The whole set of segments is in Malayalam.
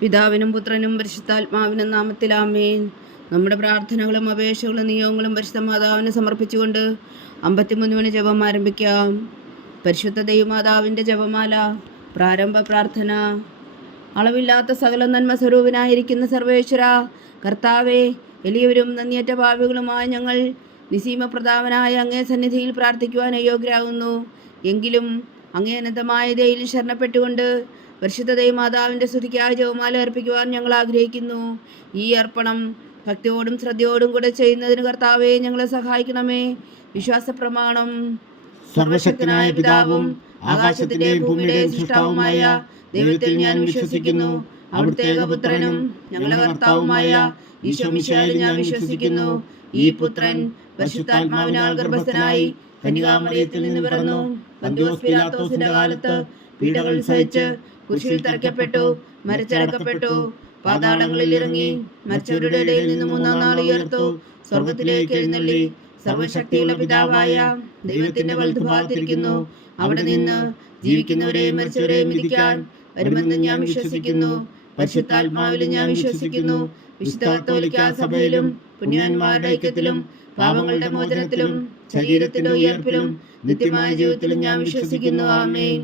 പിതാവിനും പുത്രനും പരിശുദ്ധാത്മാവിനും നാമത്തിൽ ആമേൻ. നമ്മുടെ പ്രാർത്ഥനകളും അപേക്ഷകളും നിയോഗങ്ങളും പരിശുദ്ധ മാതാവിന് സമർപ്പിച്ചുകൊണ്ട് 53 മണി ജപം ആരംഭിക്കാം. പരിശുദ്ധ ദൈവമാതാവിൻ്റെ ജപമാല. പ്രാരംഭ പ്രാർത്ഥന. അളവില്ലാത്ത സകല നന്മ സ്വരൂപനായിരിക്കുന്ന സർവേശ്വര കർത്താവെ, എളിയവരും നന്ദിയറ്റ പാപികളുമായ ഞങ്ങൾ നിസീമപ്രതാപനായ അങ്ങേ സന്നിധിയിൽ പ്രാർത്ഥിക്കുവാൻ അയോഗ്യരാകുന്നു. എങ്കിലും അങ്ങേ അനന്തമായ ദയയിൽ ശരണപ്പെട്ടുകൊണ്ട് പരിശുദ്ധ ദൈവമാതാവിൻ്റെ സ്തുതിക്കായി ജപമാല അർപ്പിക്കുവാൻ ഞങ്ങൾ ആഗ്രഹിക്കുന്നു. ഈ അർപ്പണം ഭക്തിയോടും ശ്രദ്ധയോടും കൂടെ ചെയ്യുന്നതിന് കർത്താവെ ഞങ്ങളെ സഹായിക്കണമേ. വിശ്വാസ പ്രമാണം. സർവശക്തനായ പിതാവും ആകാശത്തിന്റെയും ഭൂമിയുടെയും സൃഷ്ടാവുമായ ദൈവത്തിൽ ഞാൻ വിശ്വസിക്കുന്നു. അവിടുത്തെ ഏകപുത്രനും ഞങ്ങളുടെ കർത്താവുമായ ഈശോ മിശിഹായിൽ ഞാൻ വിശ്വസിക്കുന്നു. ഈ പുത്രൻ പരിശുദ്ധാത്മാവിനാൽ ഗർഭസ്ഥനായി കന്യകാമറിയത്തിൽ നിന്ന് പിറന്നു. പന്തിയോസ് പീലാത്തോസിന്റെ കാലത്ത് പീഡകൾ സഹിച്ച് കുരിശിൽ തറയ്ക്കപ്പെട്ടു, മരിച്ചടക്കപ്പെട്ടു, പാതാളങ്ങളിൽ ഇറങ്ങി, മരിച്ചവരുടെ ഇടയിൽ നിന്ന് 3-ാം നാൾ ഉയർത്തു, സ്വർഗത്തിലേക്ക് എഴുന്നള്ളി, സർവശക്തിയുള്ള പിതാവായ ദൈവത്തിന്റെ വലതുഭാഗത്തിരിക്കുന്നു. അവിടെ നിന്ന് ജീവിക്കുന്നവരെയും മരിച്ചവരെയും വിധിക്കാൻ വരുമെന്ന് ഞാൻ വിശ്വസിക്കുന്നു. പരിശുദ്ധാത്മാവിലും ഞാൻ വിശ്വസിക്കുന്നു. വിശുദ്ധ കത്തോലിക്കാ സഭയിലും പുണ്യവാന്മാരുടെ ഐക്യത്തിലും പാപങ്ങളുടെ മോചനത്തിലും ശരീരത്തിന്റെ ഉയർപ്പിലും നിത്യമായ ജീവിതത്തിലും ഞാൻ വിശ്വസിക്കുന്നു. ആമേൻ.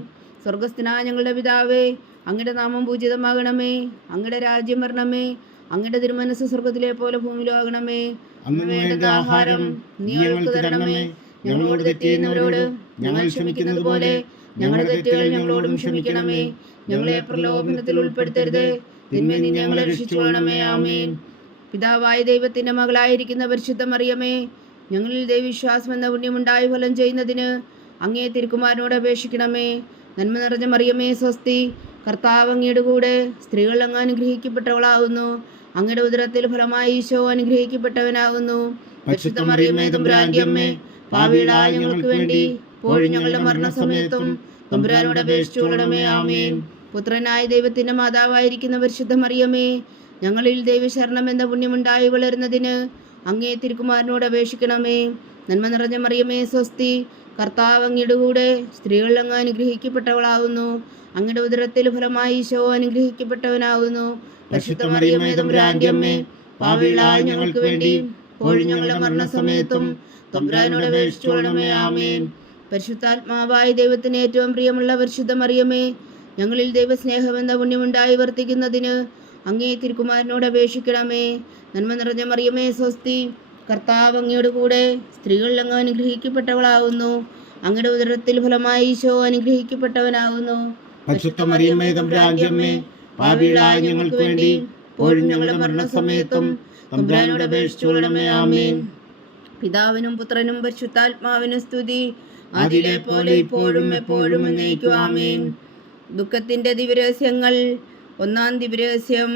സ്വർഗസ്ഥനായ ഞങ്ങളുടെ പിതാവേ, അങ്ങയുടെ നാമം പൂജിതമാകണമേ. അങ്ങയുടെ രാജ്യം വരണമേ. അങ്ങയുടെ തിരുമനസ് സ്വർഗത്തിലെ പോലെ ഭൂമിയിലും ആകണമേ. അന്ന് വേണ്ടുന്ന ആഹാരം നീ ഞങ്ങൾക്ക് തരണമേ. ഞങ്ങളോട് തെറ്റ് ചെയ്യുന്നവരോട് ഞങ്ങൾ ക്ഷമിക്കുന്നത് പോലെ ഞങ്ങളുടെ തെറ്റുകൾ ഞങ്ങളോടും ക്ഷമിക്കണമേ. ഞങ്ങളെ പ്രലോഭനത്തിൽ ഉൾപ്പെടുത്തരുത്, തിന്മയിൽ നിന്ന് ഞങ്ങളെ രക്ഷിച്ചുകൊള്ളണമേ. ആമേൻ. പിതാവായ ദൈവത്തിന്റെ മകളായിരിക്കുന്ന പരിശുദ്ധ മറിയമേ, ഞങ്ങളിൽ ദൈവവിശ്വാസം എന്ന പുണ്യമുണ്ടായി ഫലം ചെയ്യുന്നതിന് അങ്ങേ തിരുക്കുമാരനോട് അപേക്ഷിക്കണമേ. നന്മ നിറഞ്ഞ മറിയമേ സ്വസ്തി, കർത്താവ് അങ്ങയുടെ കൂടെ സ്ത്രീകൾ അങ്ങ് അനുഗ്രഹിക്കപ്പെട്ടവളാകുന്നു. അങ്ങയുടെ ഉദരത്തിൽ ഫലമായി ഈശോ അനുഗ്രഹിക്കപ്പെട്ടവനാകുന്നു. പരിശുദ്ധ മറിയമേ തമ്പുരാന്റെ അമ്മേ, പാപികളായ ഞങ്ങൾക്ക് വേണ്ടി ഇപ്പോഴും ഞങ്ങളുടെ മരണസമയത്തും തമ്പുരാനോട് അപേക്ഷിച്ചുകൊള്ളണമേ. ആമേൻ. പുത്രനായ ദൈവത്തിന്റെ മാതാവായിരിക്കുന്ന പരിശുദ്ധ മറിയമേ, ഞങ്ങളിൽ ദൈവശരണം എന്ന പുണ്യമുണ്ടായി വളരുന്നതിന് അങ്ങേ തിരുക്കുമാരനോട് അപേക്ഷിക്കണമേ. നന്മ നിറഞ്ഞ മറിയമേ സ്വസ്തി, കർത്താവ് അങ്ങയുടെ കൂടെ സ്ത്രീകൾ അങ്ങ് അനുഗ്രഹിക്കപ്പെട്ടവളാകുന്നു. അങ്ങയുടെ ഉദരത്തിൽ ഫലമായി ഈശോ അനുഗ്രഹിക്കപ്പെട്ടവനാകുന്നു. പരിശുദ്ധ മറിയമേ തമ്പുരാന്റെ അമ്മേ, പാപികളായ ഞങ്ങൾക്ക് വേണ്ടി ഇപ്പോഴും ഞങ്ങളുടെ മരണസമയത്തും തമ്പുരാനോട് അപേക്ഷിച്ചുകൊള്ളണമേ. ആമേൻ. പരിശുദ്ധാത്മാവായ ദൈവത്തിന് ഏറ്റവും പ്രിയമുള്ള പരിശുദ്ധ മറിയമേ, ഞങ്ങളിൽ ദൈവസ്നേഹമെന്ന പുണ്യമുണ്ടായി വർത്തിക്കുന്നതിന് അങ്ങേ തിരുക്കുമാരനോട് അപേക്ഷിക്കണമേ. നന്മ നിറഞ്ഞ മറിയമേ സ്വസ്തി, കർത്താവ് അങ്ങയുടെ കൂടെ സ്ത്രീകൾ അങ്ങ് അനുഗ്രഹിക്കപ്പെട്ടവളാകുന്നു. അങ്ങയുടെ ഉദരത്തിൽ ഫലമായി ഈശോ അനുഗ്രഹിക്കപ്പെട്ടവനാകുന്നു. പരിശുദ്ധ മറിയമേ തമ്പുരാന്റെ അമ്മേ, പാപികളായ ഞങ്ങൾക്ക് വേണ്ടി ഇപ്പോഴും ഞങ്ങളുടെ മരണസമയത്തും തമ്പുരാനോട് അപേക്ഷിച്ചുകൊള്ളണമേ. ആമേൻ. പിതാവിനും പുത്രനും പരിശുദ്ധാത്മാവിനും സ്തുതി, അതിലെ പോലെ ഇപ്പോഴും എപ്പോഴും എന്നേക്കും. ആമേൻ. ദുഃഖത്തിന്റെ ദിവ്യരഹസ്യങ്ങൾ. 1-ാം ദിവ്യരഹസ്യം.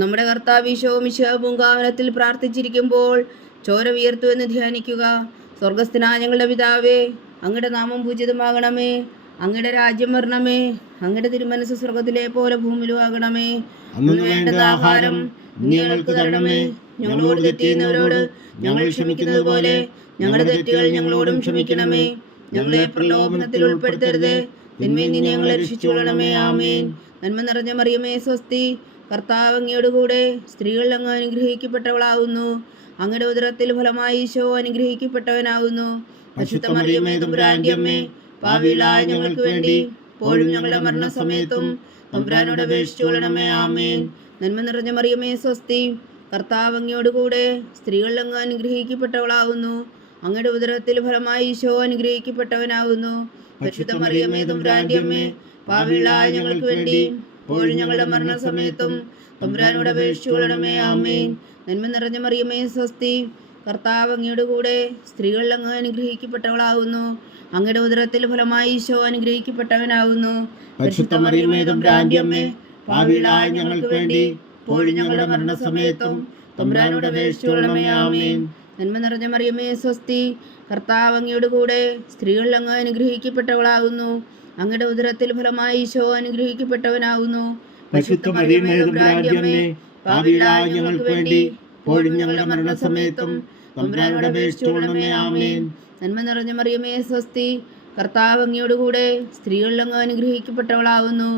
നമ്മുടെ കർത്താവ് ഈശോ മിശിഹാ പൂങ്കാവനത്തിൽ പ്രാർത്ഥിച്ചിരിക്കുമ്പോൾ ചോര വിയർത്തു എന്ന് ധ്യാനിക്കുക. സ്വർഗസ്ഥനായ ഞങ്ങളുടെ പിതാവേ, അങ്ങയുടെ നാമം പൂജിതമാകണമേ. അങ്ങയുടെ രാജ്യം വരണമേ. അങ്ങയുടെ തിരുമനസ് സ്വർഗത്തിലെ പോലെ ഭൂമിയിലും ആകണമേ. അന്ന് വേണ്ടുന്ന ആഹാരം നീ ഞങ്ങൾക്ക് തരണമേ. ഞങ്ങളോട് തെറ്റ് ചെയ്യുന്നവരോട് ഞങ്ങൾ ക്ഷമിക്കുന്നത് പോലെ ഞങ്ങളുടെ തെറ്റുകൾ ഞങ്ങളോടും ക്ഷമിക്കണമേ. ഞങ്ങളെ പ്രലോഭനത്തിൽ ഉൾപ്പെടുത്തരുത്, തിന്മയിൽ നിന്ന് ഞങ്ങളെ രക്ഷിച്ചുകൊള്ളണമേ. ആമേൻ. നന്മ നിറഞ്ഞ മറിയമേ സ്വസ്തി, കർത്താവ് അങ്ങയുടെ കൂടെ സ്ത്രീകൾ അങ്ങ് അനുഗ്രഹിക്കപ്പെട്ടവളാകുന്നു. അങ്ങയുടെ ഉദരത്തിൽ ഫലമായി ഈശോ അനുഗ്രഹിക്കപ്പെട്ടവനാകുന്നു. പരിശുദ്ധ മറിയമേ തമ്പുരാന്റെ അമ്മേ, പാപികളായ ഞങ്ങൾക്ക് വേണ്ടി ഇപ്പോഴും ഞങ്ങളുടെ മരണസമയത്തും തമ്പുരാനോട് അപേക്ഷിച്ചുകൊള്ളണമേ. ആമേൻ. നന്മ നിറഞ്ഞ മറിയമേ സ്വസ്തി, കർത്താവ് അങ്ങയോട് കൂടെ സ്ത്രീകൾ അങ്ങ് അനുഗ്രഹിക്കപ്പെട്ടവളാകുന്നു. അങ്ങയുടെ ഉദരത്തിൽ ഫലമായി ഈശോ അനുഗ്രഹിക്കപ്പെട്ടവനാകുന്നു. പരിശുദ്ധ മറിയമേ തമ്പുരാന്റെ അമ്മേ, പാപികളായ ഞങ്ങൾക്ക് വേണ്ടി ഇപ്പോഴും ഞങ്ങളുടെ മരണസമയത്തും തമ്പുരാനോട് അപേക്ഷിച്ചുകൊള്ളണമേ. ആമേൻ. നന്മ നിറഞ്ഞ മറിയമേ സ്വസ്തി, കർത്താവ് അങ്ങയുടെ കൂടെ സ്ത്രീകൾ അങ്ങ് അനുഗ്രഹിക്കപ്പെട്ടവളാകുന്നു. അങ്ങയുടെ ഉദരത്തിൽ ഫലമായി ഈശോ അനുഗ്രഹിക്കപ്പെട്ടവനാകുന്നു. പരിശുദ്ധ മറിയമേ തമ്പുരാന്റെ അമ്മേ, പാപികളായ ഞങ്ങൾക്ക് വേണ്ടി ഇപ്പോഴും ഞങ്ങളുടെ മരണസമയത്തും തമ്പുരാനോട് അപേക്ഷിച്ചുകൊള്ളണമേ. ആമേൻ. നന്മ നിറഞ്ഞ മറിയമേ സ്വസ്തി, കർത്താവ് അങ്ങയുടെ കൂടെ സ്ത്രീകൾ അങ്ങ് അനുഗ്രഹിക്കപ്പെട്ടവളാകുന്നു. അങ്ങയുടെ ഉദരത്തിൽ ഫലമായി ഈശോ അനുഗ്രഹിക്കപ്പെട്ടവനാകുന്നു. പരിശുദ്ധ മറിയമേ തമ്പുരാന്റെ അമ്മേ, പാപികളായ ഞങ്ങൾക്ക് വേണ്ടി ഇപ്പോഴും ഞങ്ങളുടെ മരണസമയത്തും തമ്പുരാനോട് അപേക്ഷിച്ചുകൊള്ളണമേ. ആമേൻ. നന്മ നിറഞ്ഞ മറിയമേ സ്വസ്തി, കർത്താവ് അങ്ങയോട് കൂടെ സ്ത്രീകൾ അങ്ങ് അനുഗ്രഹിക്കപ്പെട്ടവളാകുന്നു.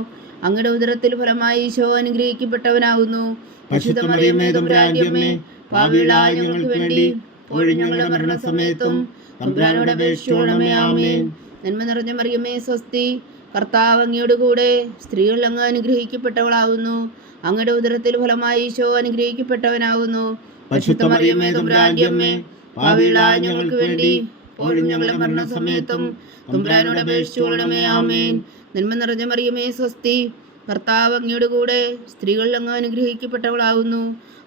അങ്ങയുടെ ഉദരത്തിൽ ഫലമായി ഈശോ അനുഗ്രഹിക്കപ്പെട്ടവനാകുന്നു. പരിശുദ്ധ മറിയമേ തമ്പുരാന്റെ അമ്മേ, പാപികളായ ഞങ്ങൾക്ക് വേണ്ടി ഇപ്പോഴും ഞങ്ങളുടെ മരണസമയത്തും തമ്പുരാനോട് അപേക്ഷിച്ചുകൊള്ളണമേ. ആമേൻ. നന്മ നിറഞ്ഞ മറിയമേ സ്വസ്തി, കർത്താവ് അങ്ങയോട് കൂടെ സ്ത്രീകൾ അങ്ങ് അനുഗ്രഹിക്കപ്പെട്ടവളാകുന്നു. അങ്ങയുടെ ഉദരത്തിൽ ഫലമായി ഈശോ അനുഗ്രഹിക്കപ്പെട്ടവനാകുന്നു. പരിശുദ്ധ മറിയമേ തമ്പുരാന്റെ അമ്മേ, പാപികളായ ഞങ്ങൾക്ക് വേണ്ടി ഇപ്പോഴും ഞങ്ങളുടെ മരണസമയത്തും തമ്പുരാനോട് അപേക്ഷിച്ചുകൊള്ളണമേ. ആമേൻ. നന്മ നിറഞ്ഞ മറിയമേ സ്വസ്തി, കർത്താവ് അങ്ങയോട് കൂടെ സ്ത്രീകൾ അങ്ങ് അനുഗ്രഹിക്കപ്പെട്ടവളാകുന്നു.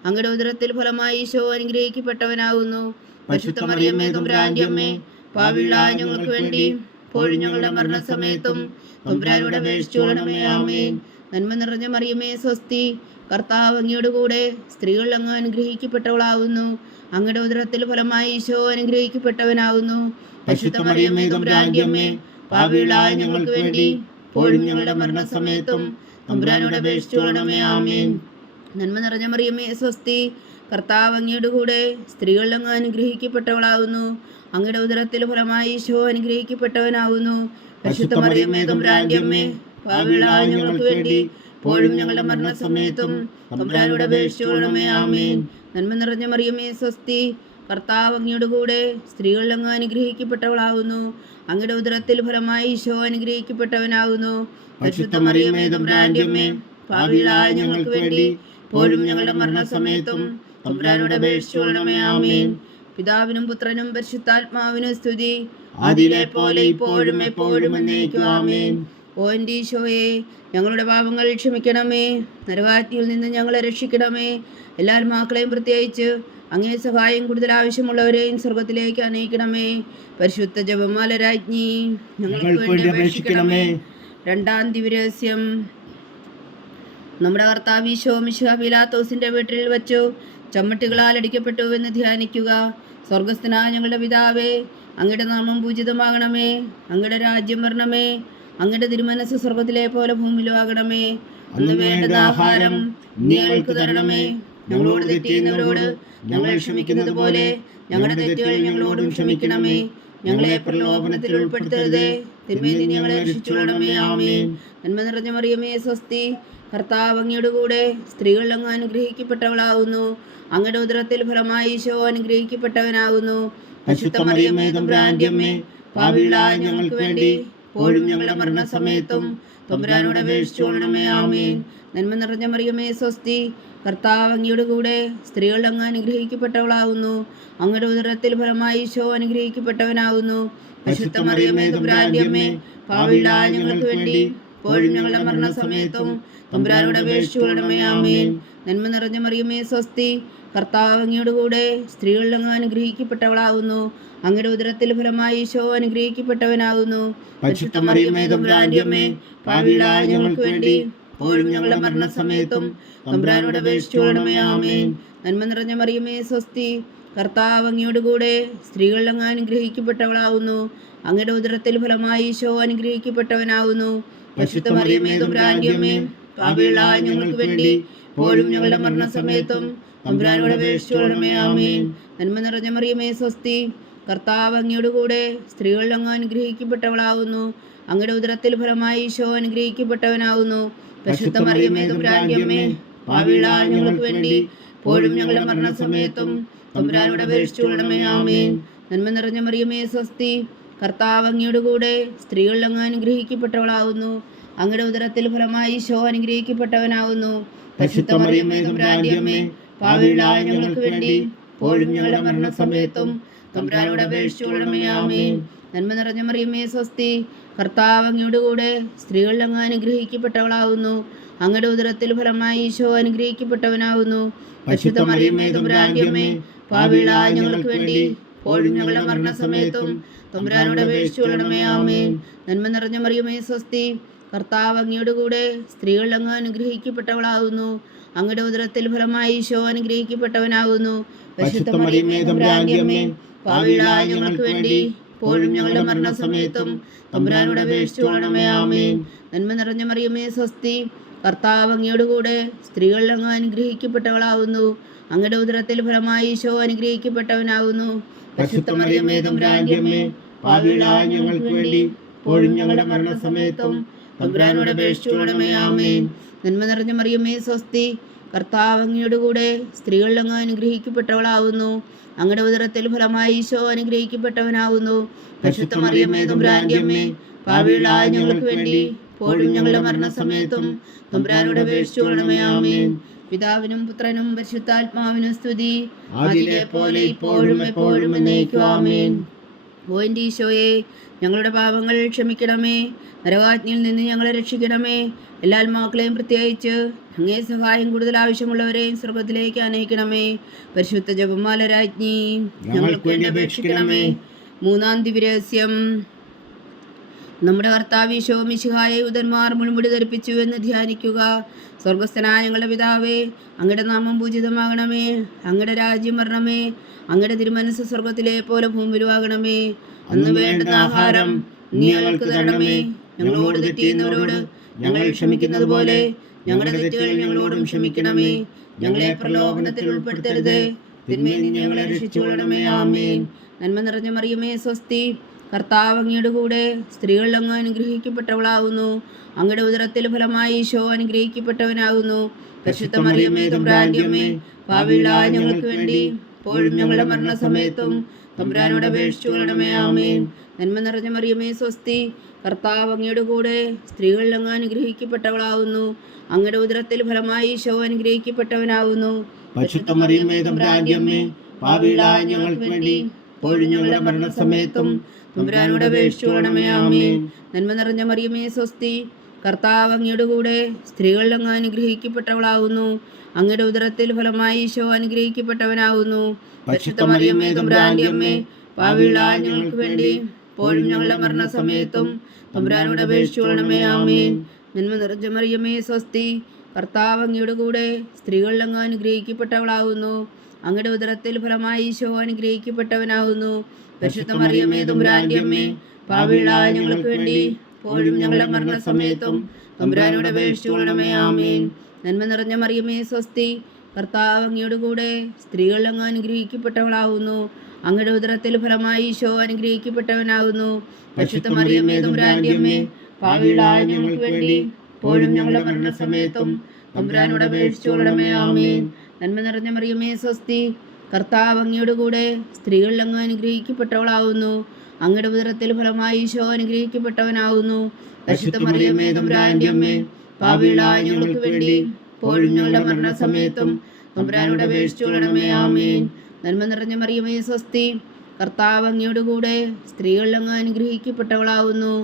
അങ്ങയുടെ ഉദരത്തിൽ ഫലമായി ഈശോ അനുഗ്രഹിക്കപ്പെട്ടവനാകുന്നു. പരിശുദ്ധ മറിയമേ തമ്പുരാന്റെ അമ്മേ, പാപികളായ ഞങ്ങൾക്ക് വേണ്ടി ഇപ്പോഴും ഞങ്ങളുടെ മരണസമയത്തും തമ്പുരാനോട് അപേക്ഷിച്ചുകൊള്ളണമേ. ആമേൻ. നന്മ നിറഞ്ഞ മറിയമേ സ്വസ്തി, കർത്താവ് അങ്ങയോട് കൂടെ സ്ത്രീകൾ അങ്ങ് അനുഗ്രഹിക്കപ്പെട്ടവളാകുന്നു. അങ്ങയുടെ ഉദരത്തിൽ ഫലമായി ഈശോ അനുഗ്രഹിക്കപ്പെട്ടവനാകുന്നു. പരിശുദ്ധ മറിയമേ തമ്പുരാന്റെ അമ്മേ, പാപികളായ ഞങ്ങൾക്ക് വേണ്ടി ഇപ്പോഴും ഞങ്ങളുടെ മരണസമയത്തും തമ്പുരാനോട് അപേക്ഷിച്ചുകൊള്ളണമേ. ആമേൻ. നന്മ നിറഞ്ഞ മറിയമേ സ്വസ്തി, കർത്താവ് അങ്ങയോട് കൂടെ സ്ത്രീകൾ അങ്ങ് അനുഗ്രഹിക്കപ്പെട്ടവളാകുന്നു. അങ്ങയുടെ ഉദരത്തിൽ ഫലമായി ഈശോ അനുഗ്രഹിക്കപ്പെട്ടവനാകുന്നു. പരിശുദ്ധ മറിയമേ തമ്പുരാന്റെ അമ്മേ, പാപികളായ ഞങ്ങൾക്ക് വേണ്ടി ഇപ്പോഴും ഞങ്ങളുടെ മരണസമയത്തും തമ്പുരാനോട് അപേക്ഷിച്ചുകൊള്ളണമേ. ആമേൻ. നന്മ നിറഞ്ഞ മറിയമേ സ്വസ്തി, കർത്താവ് അങ്ങയോട് കൂടെ സ്ത്രീകൾ അങ്ങ് അനുഗ്രഹിക്കപ്പെട്ടവളാകുന്നു. അങ്ങയുടെ ഉദരത്തിൽ ഫലമായി ഈശോ അനുഗ്രഹിക്കപ്പെട്ടവനാകുന്നു. പരിശുദ്ധ മറിയമേ തമ്പുരാന്റെ അമ്മേ, പാപികളായ ഞങ്ങൾക്ക് വേണ്ടി ഇപ്പോഴും ഞങ്ങളുടെ മരണസമയത്തും തമ്പുരാനോട് അപേക്ഷിച്ചുകൊള്ളണമേ. ആമേൻ. പിതാവിനും പുത്രനും പരിശുദ്ധാത്മാവിനും സ്തുതി, ആദിയിലെ പോലെ ഇപ്പോഴും എപ്പോഴും എന്നേക്കും. ആമേൻ. ഓ എൻ്റെ ഈശോയെ, ഞങ്ങളുടെ പാപങ്ങൾ ക്ഷമിക്കണമേ, നരകാഗ്നിയിൽ നിന്ന് ഞങ്ങളെ രക്ഷിക്കണമേ. എല്ലാ ആത്മാക്കളെയും പ്രത്യേകിച്ച് അങ്ങേ സഹായം കൂടുതൽ ആവശ്യമുള്ളവരെയും സ്വർഗത്തിലേക്ക് അനയിക്കണമേ. പരിശുദ്ധ ജപമാല രാജ്ഞി, ഞങ്ങൾക്ക് വേണ്ടി അപേക്ഷിക്കണമേ. രണ്ടാം ദിവ്യരഹസ്യം. നമ്മുടെ കർത്താവ് ഈശോ മിശിഹാ പീലാത്തോസിന്റെ വീട്ടിൽ വച്ചു ചമ്മട്ടികളാൽ അടിക്കപ്പെട്ടു എന്ന് ധ്യാനിക്കുക. സ്വർഗസ്ഥനായ ഞങ്ങളുടെ പിതാവേ, അങ്ങയുടെ നാമം പൂജിതമാകണമേ. അങ്ങയുടെ രാജ്യം വരണമേ. അങ്ങയുടെ തിരുമനസ് സ്വർഗത്തിലെ പോലെ ഭൂമിയിലും ആകണമേ. അന്ന് വേണ്ടുന്ന ആഹാരം ഞങ്ങൾക്ക് തരണമേ. ഞങ്ങളോട് തെറ്റ് ചെയ്യുന്നവരോട് ഞങ്ങൾ ക്ഷമിക്കുന്നത് പോലെ ഞങ്ങളുടെ തെറ്റുകൾ ഞങ്ങളോടും ക്ഷമിക്കണമേ. ഞങ്ങളെ പ്രലോഭനത്തിൽ ഉൾപ്പെടുത്തരുതേ, തിന്മയിൽ നിന്ന് ഞങ്ങളെ രക്ഷിച്ചുകൊള്ളണമേ. ആമേൻ. നന്മ നിറഞ്ഞ മറിയമേ സ്വസ്തി, കർത്താവ് അങ്ങയോട് കൂടെ സ്ത്രീകൾ അങ്ങ് അനുഗ്രഹിക്കപ്പെട്ടവളാകുന്നു. അങ്ങയുടെ ഉദരത്തിൽ ഫലമായി ഈശോ അനുഗ്രഹിക്കപ്പെട്ടവനാകുന്നു. പരിശുദ്ധ മറിയമേ തമ്പുരാന്റെ അമ്മേ, പാപികളായ ഞങ്ങൾക്ക് വേണ്ടി ഇപ്പോഴും ഞങ്ങളുടെ മരണസമയത്തും തമ്പുരാനോട് അപേക്ഷിച്ചുകൊള്ളണമേ. ആമേൻ. നന്മ നിറഞ്ഞ മറിയമേ സ്വസ്തി, കർത്താവ് അങ്ങയോട് കൂടെ സ്ത്രീകൾ അങ്ങ് അനുഗ്രഹിക്കപ്പെട്ടവളാകുന്നു. അങ്ങയുടെ ഉദരത്തിൽ ഫലമായി ഈശോ അനുഗ്രഹിക്കപ്പെട്ടവനാകുന്നു. പരിശുദ്ധ മറിയമേ തമ്പുരാന്റെ അമ്മേ, പാപികളായ ഞങ്ങൾക്ക് വേണ്ടി ഇപ്പോഴും ഞങ്ങളുടെ മരണസമയത്തും തമ്പുരാനോട് അപേക്ഷിച്ചുകൊള്ളണമേ. ആമേൻ. നന്മ നിറഞ്ഞ മറിയമേ സ്വസ്തി, കർത്താവ് അങ്ങയോട് കൂടെ സ്ത്രീകൾ അങ്ങ് അനുഗ്രഹിക്കപ്പെട്ടവളാകുന്നു. അങ്ങയുടെ ഉദരത്തിൽ ഫലമായി ഈശോ അനുഗ്രഹിക്കപ്പെട്ടവനാകുന്നു. പരിശുദ്ധ മറിയമേ തമ്പുരാന്റെ അമ്മേ, പാപികളായ ഞങ്ങൾക്ക് വേണ്ടി ഇപ്പോഴും ഞങ്ങളുടെ മരണസമയത്തും തമ്പുരാനോട് അപേക്ഷിച്ചുകൊള്ളണമേ. ആമേൻ. നന്മ നിറഞ്ഞ മറിയമേ സ്വസ്തി, കർത്താവ് അങ്ങയോട് കൂടെ സ്ത്രീകൾ അങ്ങ് അനുഗ്രഹിക്കപ്പെട്ടവളാകുന്നു. അങ്ങയുടെ ഉദരത്തിൽ ഫലമായി ഈശോ അനുഗ്രഹിക്കപ്പെട്ടവനാകുന്നു. പരിശുദ്ധ മറിയമേ തമ്പുരാന്റെ അമ്മേ, പാപികളായ ഞങ്ങൾക്ക് വേണ്ടി ഇപ്പോഴും ഞങ്ങളുടെ മരണസമയത്തും തമ്പുരാനോട് അപേക്ഷിച്ചുകൊള്ളണമേ. ആമേൻ. നന്മ നിറഞ്ഞ മറിയമേ സ്വസ്തി, കർത്താവ് അങ്ങയോട് കൂടെ സ്ത്രീകൾ അങ്ങ് അനുഗ്രഹിക്കപ്പെട്ടവളാകുന്നു. അങ്ങയുടെ ഉദരത്തിൽ ഫലമായി ഈശോ അനുഗ്രഹിക്കപ്പെട്ടവനാകുന്നു. പരിശുദ്ധ മറിയമേ തമ്പുരാന്റെ അമ്മേ, പാപികളായ ഞങ്ങൾക്ക് വേണ്ടി ഇപ്പോഴും ഞങ്ങളുടെ മരണസമയത്തും തമ്പുരാനോട് അപേക്ഷിച്ചുകൊള്ളണമേ. ആമേൻ. നന്മ നിറഞ്ഞ മറിയമേ സ്വസ്തി, കർത്താവ് അങ്ങയോട് കൂടെ സ്ത്രീകൾ അങ്ങ് അനുഗ്രഹിക്കപ്പെട്ടവളാകുന്നു. അങ്ങയുടെ ഉദരത്തിൽ ഫലമായി ഈശോ അനുഗ്രഹിക്കപ്പെട്ടവനാകുന്നു. പരിശുദ്ധ മറിയമേ തമ്പുരാന്റെ അമ്മേ, പാപികളായ ഞങ്ങൾക്ക് വേണ്ടി ഇപ്പോഴും ഞങ്ങളുടെ മരണസമയത്തും തമ്പുരാനോട് അപേക്ഷിച്ചുകൊള്ളണമേ. ആമേൻ. നന്മ നിറഞ്ഞ മറിയമേ സ്വസ്തി, കർത്താവ് അങ്ങയോട് കൂടെ സ്ത്രീകൾ അങ്ങ് അനുഗ്രഹിക്കപ്പെട്ടവളാകുന്നു. അങ്ങയുടെ ഉദരത്തിൽ ഫലമായി ഈശോ അനുഗ്രഹിക്കപ്പെട്ടവനാകുന്നു. പരിശുദ്ധ മറിയമേ തമ്പുരാന്റെ അമ്മേ, പാപികളായ ഞങ്ങൾക്ക് വേണ്ടി ഇപ്പോഴും ഞങ്ങളുടെ മരണസമയത്തും തമ്പുരാനോട് അപേക്ഷിച്ചുകൊള്ളണമേ. ആമേൻ. നന്മ നിറഞ്ഞ മറിയമേ സ്വസ്തി, കർത്താവ് അങ്ങയോട് കൂടെ സ്ത്രീകൾ അങ്ങ് അനുഗ്രഹിക്കപ്പെട്ടവളാകുന്നു. അങ്ങയുടെ ഉദരത്തിൽ ഫലമായി ഈശോ അനുഗ്രഹിക്കപ്പെട്ടവനാകുന്നു. പരിശുദ്ധ മറിയമേ തമ്പുരാന്റെ അമ്മേ, പാപികളായ ഞങ്ങൾക്ക് വേണ്ടി ഇപ്പോഴും ഞങ്ങളുടെ മരണസമയത്തും തമ്പുരാനോട് അപേക്ഷിച്ചുകൊള്ളണമേ. ആമേൻ. നന്മ നിറഞ്ഞ മറിയമേ സ്വസ്തി, കർത്താവ് അങ്ങയോട് കൂടെ സ്ത്രീകൾ അങ്ങ് അനുഗ്രഹിക്കപ്പെട്ടവളാകുന്നു. അങ്ങയുടെ ഉദരത്തിൽ ഫലമായി ഈശോ അനുഗ്രഹിക്കപ്പെട്ടവനാകുന്നു. പരിശുദ്ധ മറിയമേ തമ്പുരാന്റെ അമ്മേ, പാപികളായ ഞങ്ങൾക്ക് വേണ്ടി ഇപ്പോഴും ഞങ്ങളുടെ മരണസമയത്തും തമ്പുരാനോട് അപേക്ഷിച്ചുകൊള്ളണമേ. ആമേൻ. നന്മ നിറഞ്ഞ മറിയമേ സ്വസ്തി, കർത്താവ് അങ്ങയുടെ കൂടെ സ്ത്രീകളിൽ അങ്ങ് അനുഗ്രഹിക്കപ്പെട്ടവളാവുന്നു. അങ്ങയുടെ ഉദരത്തിൽ ഫലമായി ഈശോ അനുഗ്രഹിക്കപ്പെട്ടവനാവുന്നു. പരിശുദ്ധ മറിയമേ തമ്പുരാന്റെ അമ്മേ, പാപികളായ ഞങ്ങൾക്ക് വേണ്ടി ഇപ്പോഴും ഞങ്ങളുടെ മരണസമയത്തും തമ്പുരാനോട് അപേക്ഷിച്ചുകൊള്ളണമേ. ആമേൻ. പിതാവിനും പുത്രനും പരിശുദ്ധാത്മാവിനും സ്തുതി, ആദിയിലെ പോലെ ഇപ്പോഴും എപ്പോഴും എന്നേക്കും. ആമേൻ. ഓ എൻ്റെ ഈശോയെ, ഞങ്ങളുടെ പാപങ്ങൾ ക്ഷമിക്കണമേ. നരകാജ്ഞയിൽ നിന്ന് ഞങ്ങളെ രക്ഷിക്കണമേ. എല്ലാ ആത്മാക്കളെയും പ്രത്യേകിച്ച് അങ്ങേ സഹായം കൂടുതൽ ആവശ്യമുള്ളവരെയും സ്വർഗത്തിലേക്ക് അനയിക്കണമേ. പരിശുദ്ധ ജപമാല രാജ്ഞി ഞങ്ങൾക്ക് വേണ്ടി അപേക്ഷിക്കണമേ. മൂന്നാം ദിവ്യരഹസ്യം. നമ്മുടെ കർത്താവ് ഈശോ മിശിഹായെ യൂതന്മാർ മുൾമുടി ധരിപ്പിച്ചു എന്ന് ധ്യാനിക്കുക. സ്വർഗസ്ഥനായ ഞങ്ങളുടെ പിതാവേ, അങ്ങയുടെ നാമം പൂജിതമാകണമേ. അങ്ങയുടെ രാജ്യം വരണമേ. അങ്ങയുടെ തിരുമനസ് സ്വർഗത്തിലെ പോലെ ഭൂമിയിലുമാകണമേ. അന്ന് വേണ്ടുന്ന ആഹാരം നീ ഞങ്ങൾക്ക് തരണമേ. ഞങ്ങളോട് തെറ്റ് ചെയ്യുന്നവരോട് ഞങ്ങൾ ക്ഷമിക്കുന്നത് പോലെ ഞങ്ങളുടെ തെറ്റുകൾ ഞങ്ങളോടും ക്ഷമിക്കണമേ. ഞങ്ങളെ പ്രലോഭനത്തിൽ ഉൾപ്പെടുത്തരുത്, തിന്മയിൽ നിന്ന് ഞങ്ങളെ രക്ഷിച്ചുകൊള്ളണമേ. ആമേൻ. നന്മ നിറഞ്ഞ മറിയമേ സ്വസ്തി, കർത്താവ് അങ്ങയുടെ കൂടെ സ്ത്രീകളിൽ അങ്ങ് അനുഗ്രഹിക്കപ്പെട്ടവളാകുന്നു. അങ്ങയുടെ ഉദരത്തിൽ ഫലമായി ഈശോ അനുഗ്രഹിക്കപ്പെട്ടവനാകുന്നു. പരിശുദ്ധ മറിയമേ തമ്പുരാന്റെ അമ്മേ, പാപികളായ ഞങ്ങൾക്ക് വേണ്ടി ഇപ്പോഴും ഞങ്ങളുടെ മരണസമയത്തും തമ്പുരാനോട് അപേക്ഷിച്ചുകൊള്ളണമേ. ആമേൻ. നന്മ നിറഞ്ഞ മറിയമേ സ്വസ്തി, കർത്താവ് അങ്ങയുടെ കൂടെ സ്ത്രീകളിൽ അങ്ങ് അനുഗ്രഹിക്കപ്പെട്ടവളാകുന്നു. അങ്ങയുടെ ഉദരത്തിൽ ഫലമായി ഈശോ അനുഗ്രഹിക്കപ്പെട്ടവനാകുന്നു. പരിശുദ്ധ മറിയമേ തമ്പുരാന്റെ അമ്മേ, പാപികളായ ഞങ്ങൾക്ക് വേണ്ടി ഇപ്പോഴും ഞങ്ങളുടെ മരണസമയത്തും തമ്പുരാനോട് അപേക്ഷിച്ചുകൊള്ളണമേ. ആമേൻ. നന്മ നിറഞ്ഞ മറിയമേ സ്വസ്തി, കർത്താവ് അങ്ങയുടെ കൂടെ സ്ത്രീകളിൽ അങ്ങ് അനുഗ്രഹിക്കപ്പെട്ടവളാകുന്നു. അങ്ങയുടെ ഉദരത്തിൽ ഫലമായി ഈശോ അനുഗ്രഹിക്കപ്പെട്ടവനാകുന്നു. പരിശുദ്ധ മറിയമേ തമ്പുരാന്റെ അമ്മേ, പാപികളായ ഞങ്ങൾക്ക് വേണ്ടി ഇപ്പോഴും ഞങ്ങളുടെ മരണസമയത്തും തമ്പുരാനോട് അപേക്ഷിച്ചുകൊള്ളണമേ. ആമേൻ. നന്മ നിറഞ്ഞ മറിയമേ സ്വസ്തി, കർത്താവ് അങ്ങയുടെ കൂടെ സ്ത്രീകളിൽ അങ്ങ് അനുഗ്രഹിക്കപ്പെട്ടവളാകുന്നു. അങ്ങയുടെ ഉദരത്തിൽ ഫലമായി ഈശോ അനുഗ്രഹിക്കപ്പെട്ടവനാകുന്നു. പരിശുദ്ധ മറിയമേ തമ്പുരാന്റെ അമ്മേ, പാപികളായ ഞങ്ങൾക്ക് വേണ്ടി ഇപ്പോഴും ഞങ്ങളുടെ മരണസമയത്തും തമ്പുരാനോട് അപേക്ഷിച്ചുകൊള്ളണമേ. ആമേൻ. നന്മ നിറഞ്ഞ മറിയമേ സ്വസ്തി, കർത്താവ് അങ്ങയുടെ കൂടെ സ്ത്രീകളിൽ അങ്ങ് അനുഗ്രഹിക്കപ്പെട്ടവളാകുന്നു. അങ്ങയുടെ ഉദരത്തിൽ ഫലമായി ഈശോ അനുഗ്രഹിക്കപ്പെട്ടവനാകുന്നു. പരിശുദ്ധ മറിയമേ തമ്പുരാന്റെ അമ്മേ, പാപികളായ ഞങ്ങൾക്ക് വേണ്ടി ഇപ്പോഴും ഞങ്ങളുടെ മരണസമയത്തും തമ്പുരാനോട് അപേക്ഷിച്ചുകൊള്ളണമേ. ആമേൻ. നന്മ നിറഞ്ഞ മറിയമേ സ്വസ്തി, കർത്താവ് അങ്ങയുടെ കൂടെ സ്ത്രീകളിൽ അങ്ങ് അനുഗ്രഹിക്കപ്പെട്ടവളാകുന്നു. അങ്ങയുടെ ഉദരത്തിൽ ഫലമായി ഈശോ അനുഗ്രഹിക്കപ്പെട്ടവനാകുന്നു. പരിശുദ്ധ മറിയമേ തമ്പുരാന്റെ അമ്മേ, പാപികളായ ഞങ്ങൾക്ക് വേണ്ടി ഇപ്പോഴും ഞങ്ങളുടെ മരണസമയത്തും തമ്പുരാനോട് അപേക്ഷിച്ചുകൊള്ളണമേ. ആമേൻ. നന്മ നിറഞ്ഞ മറിയമേ സ്വസ്തി, കർത്താവ് അങ്ങയുടെ കൂടെ സ്ത്രീകളിൽ അങ്ങ് അനുഗ്രഹിക്കപ്പെട്ടവളാകുന്നു.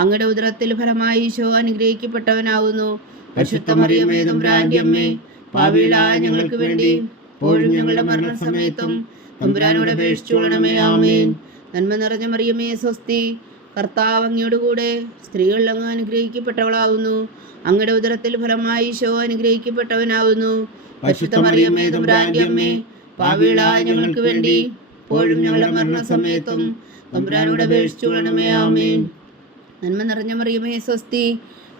അങ്ങയുടെ ഉദരത്തിൽ ഫലമായി ഈശോ അനുഗ്രഹിക്കപ്പെട്ടവനാകുന്നു. പരിശുദ്ധ മറിയമേ തമ്പുരാന്റെ അമ്മേ, പാപികളായ ഞങ്ങൾക്ക് വേണ്ടി ഇപ്പോഴും ഞങ്ങളുടെ മരണസമയത്തും തമ്പുരാനോട് അപേക്ഷിച്ചുകൊള്ളണമേ. ആമേൻ. നന്മ നിറഞ്ഞ മറിയമേ സ്വസ്തി, കർത്താവ് അങ്ങയുടെ കൂടെ സ്ത്രീകളിൽ അങ്ങ് അനുഗ്രഹിക്കപ്പെട്ടവളാകുന്നു. അങ്ങയുടെ ഉദരത്തിൽ ഫലമായി ഈശോ അനുഗ്രഹിക്കപ്പെട്ടവനാകുന്നു. പരിശുദ്ധ മറിയമേ തമ്പുരാന്റെ അമ്മേ, പാപികളായ ഞങ്ങൾക്ക് വേണ്ടി ഇപ്പോഴും ഞങ്ങളുടെ മരണസമയത്തും തമ്പുരാനോട് അപേക്ഷിച്ചുകൊള്ളണമേ. ആമേൻ. നന്മ നിറഞ്ഞ മറിയമേ സ്വസ്തി,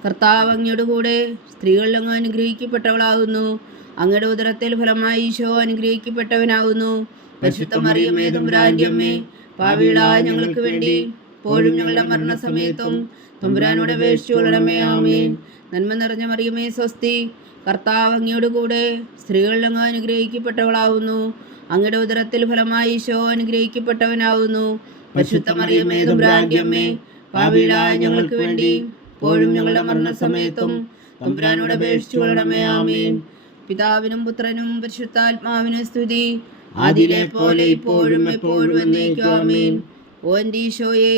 കർത്താവ് അങ്ങയുടെ കൂടെ സ്ത്രീകളിൽ അങ്ങ് അനുഗ്രഹിക്കപ്പെട്ടവളാകുന്നു. അങ്ങയുടെ ഉദരത്തിൽ ഫലമായി ഈശോ അനുഗ്രഹിക്കപ്പെട്ടവനാകുന്നു. പരിശുദ്ധ മറിയമേ തമ്പുരാന്റെ അമ്മേ, പാപികളായ ഞങ്ങൾക്ക് വേണ്ടി ഇപ്പോഴും ഞങ്ങളുടെ മരണസമയത്തും തമ്പുരാനോട് അപേക്ഷിച്ചുകൊള്ളണമേ. ആമേൻ. നന്മ നിറഞ്ഞ മറിയമേ സ്വസ്തി, കർത്താവ് അങ്ങയുടെ കൂടെ സ്ത്രീകളിൽ അങ്ങ് അനുഗ്രഹിക്കപ്പെട്ടവളാകുന്നു. അങ്ങയുടെ ഉദരത്തിൽ ഫലമായി ഈശോ അനുഗ്രഹിക്കപ്പെട്ടവനാകുന്നു. പരിശുദ്ധ മറിയമേ തമ്പുരാന്റെ അമ്മേ, പാപികളായ ഞങ്ങൾക്ക് വേണ്ടി ഇപ്പോഴും ഞങ്ങളുടെ മരണസമയത്തും തമ്പുരാനോട് അപേക്ഷിച്ചുകൊള്ളണമേ. ആമേൻ. പിതാവിനും പുത്രനും പരിശുദ്ധാത്മാവിനും സ്തുതി, ആദിയിലെ പോലെ ഇപ്പോഴും എപ്പോഴും എന്നേക്കും. ആമേൻ. ഓ എൻ്റെ ഈശോയെ,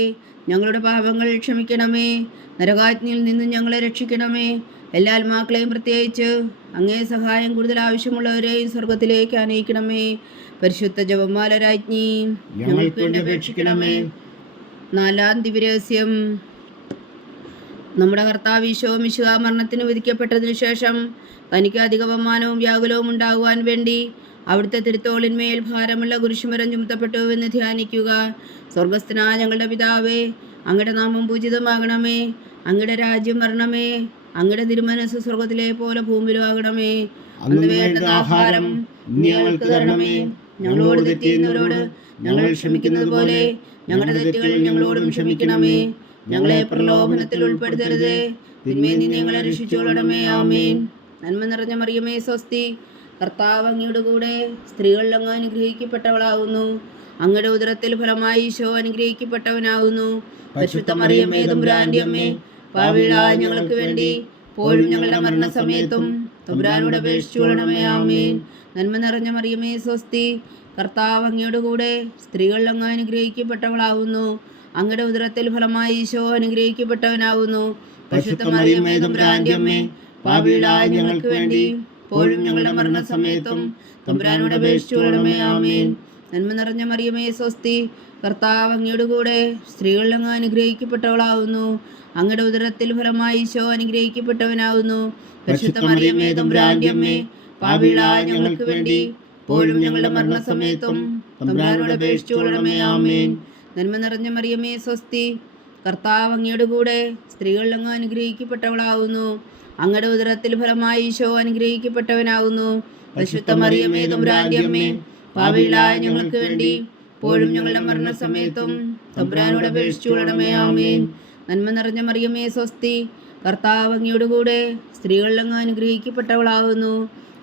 ഞങ്ങളുടെ പാപങ്ങൾ ക്ഷമിക്കണമേ. നരകാജ്ഞയിൽ നിന്ന് ഞങ്ങളെ രക്ഷിക്കണമേ. എല്ലാ ആത്മാക്കളെയും പ്രത്യേകിച്ച് അങ്ങേ സഹായം കൂടുതൽ ആവശ്യമുള്ളവരെയും സ്വർഗത്തിലേക്ക് അനയിക്കണമേ. പരിശുദ്ധ ജപമാല രാജ്ഞി ഞങ്ങൾക്ക് വേണ്ടി അപേക്ഷിക്കണമേ. നാലാം ദിവ്യരഹസ്യം. നമ്മുടെ കർത്താവ് ഈശോ മിശിഹാ മരണത്തിന് വിധിക്കപ്പെട്ടതിനു ശേഷം തനിക്ക് അധിക അപമാനവും വ്യാകുലവും ഉണ്ടാകുവാൻ വേണ്ടി അവിടുത്തെ തിരുത്തോളിന്മേൽ ഭാരമുള്ള കുരിശുമരം ചുമത്തപ്പെട്ടുവെന്ന് ധ്യാനിക്കുക. സ്വർഗസ്ഥനായ ഞങ്ങളുടെ പിതാവേ, അങ്ങയുടെ നാമം പൂജിതമാകണമേ. അങ്ങയുടെ രാജ്യം വരണമേ. അങ്ങയുടെ തിരുമനസ് സ്വർഗത്തിലെ പോലെ ഭൂമിയിലുമാകണമേ. അന്ന് വേണ്ടുന്ന ആഹാരം നീ ഞങ്ങൾക്ക് തരണമേ. ഞങ്ങളോട് തെറ്റ് ചെയ്യുന്നവരോട് ഞങ്ങൾ ക്ഷമിക്കുന്നത് പോലെ ഞങ്ങളുടെ തെറ്റുകൾ ഞങ്ങളോടും ക്ഷമിക്കണമേ. ഞങ്ങളെ പ്രലോഭനത്തിൽ ഉൾപ്പെടുത്തരുത്, തിന്മയിൽ നിന്ന് ഞങ്ങളെ രക്ഷിച്ചുകൊള്ളണമേ. ആമേൻ. നന്മ നിറഞ്ഞ മറിയമേ സ്വസ്തി, കർത്താവ് അങ്ങയുടെ കൂടെ സ്ത്രീകളിൽ അങ്ങ് അനുഗ്രഹിക്കപ്പെട്ടവളാകുന്നു. അങ്ങയുടെ ഉദരത്തിൽ ഫലമായി ഈശോ അനുഗ്രഹിക്കപ്പെട്ടവനാകുന്നു. പരിശുദ്ധ മറിയമേ തമ്പുരാന്റെ അമ്മേ, പാപികളായ ഞങ്ങൾക്ക് വേണ്ടി ഇപ്പോഴും ഞങ്ങളുടെ മരണസമയത്തും തമ്പുരാനോട് അപേക്ഷിച്ചുകൊള്ളണമേ. ആമേൻ. നന്മ നിറഞ്ഞ മറിയമേ സ്വസ്തി, കർത്താവ് അങ്ങയുടെ കൂടെ സ്ത്രീകളിൽ അങ്ങ് അനുഗ്രഹിക്കപ്പെട്ടവളാകുന്നു. അങ്ങയുടെ ഉദരത്തിൽ ഫലമായി ഈശോ അനുഗ്രഹിക്കപ്പെട്ടവനാകുന്നു. പരിശുദ്ധ മറിയമേ തമ്പുരാന്റെ അമ്മേ, പാപികളായ ഞങ്ങൾക്ക് വേണ്ടി ഇപ്പോഴും ഞങ്ങളുടെ മരണസമയത്തും തമ്പുരാനോട് അപേക്ഷിച്ചുകൊള്ളണമേ. ആമേൻ. നന്മ നിറഞ്ഞ മറിയമേ സ്വസ്തി, കർത്താവ് അങ്ങയുടെ കൂടെ സ്ത്രീകളിൽ അങ്ങ് അനുഗ്രഹിക്കപ്പെട്ടവളാകുന്നു. അങ്ങയുടെ ഉദരത്തിൽ ഫലമായി ഈശോ അനുഗ്രഹിക്കപ്പെട്ടവനാകുന്നു. പരിശുദ്ധ മറിയമേ തമ്പുരാന്റെ അമ്മേ, പാപികളായ ഞങ്ങൾക്ക് വേണ്ടി ഇപ്പോഴും ഞങ്ങളുടെ മരണസമയത്തും തമ്പുരാനോട് അപേക്ഷിച്ചുകൊള്ളണമേ. ആമേൻ. നന്മ നിറഞ്ഞ മറിയമേ സ്വസ്തി, കർത്താവ് അങ്ങയുടെ കൂടെ സ്ത്രീകളിൽ അങ്ങ് അനുഗ്രഹിക്കപ്പെട്ടവളാകുന്നു. അങ്ങയുടെ ഉദരത്തിൽ ഫലമായി ഈശോ അനുഗ്രഹിക്കപ്പെട്ടവനാകുന്നു. പരിശുദ്ധ മറിയമേ തമ്പുരാന്റെ അമ്മേ, പാപികളായ ഞങ്ങൾക്ക് വേണ്ടി ഇപ്പോഴും ഞങ്ങളുടെ മരണസമയത്തും തമ്പുരാനോട് അപേക്ഷിച്ചുകൊള്ളണമേ. ആമേൻ. നന്മ നിറഞ്ഞ മറിയമേ സ്വസ്തി, കർത്താവ് അങ്ങയുടെ കൂടെ സ്ത്രീകളിൽ അങ്ങ് അനുഗ്രഹിക്കപ്പെട്ടവളാകുന്നു.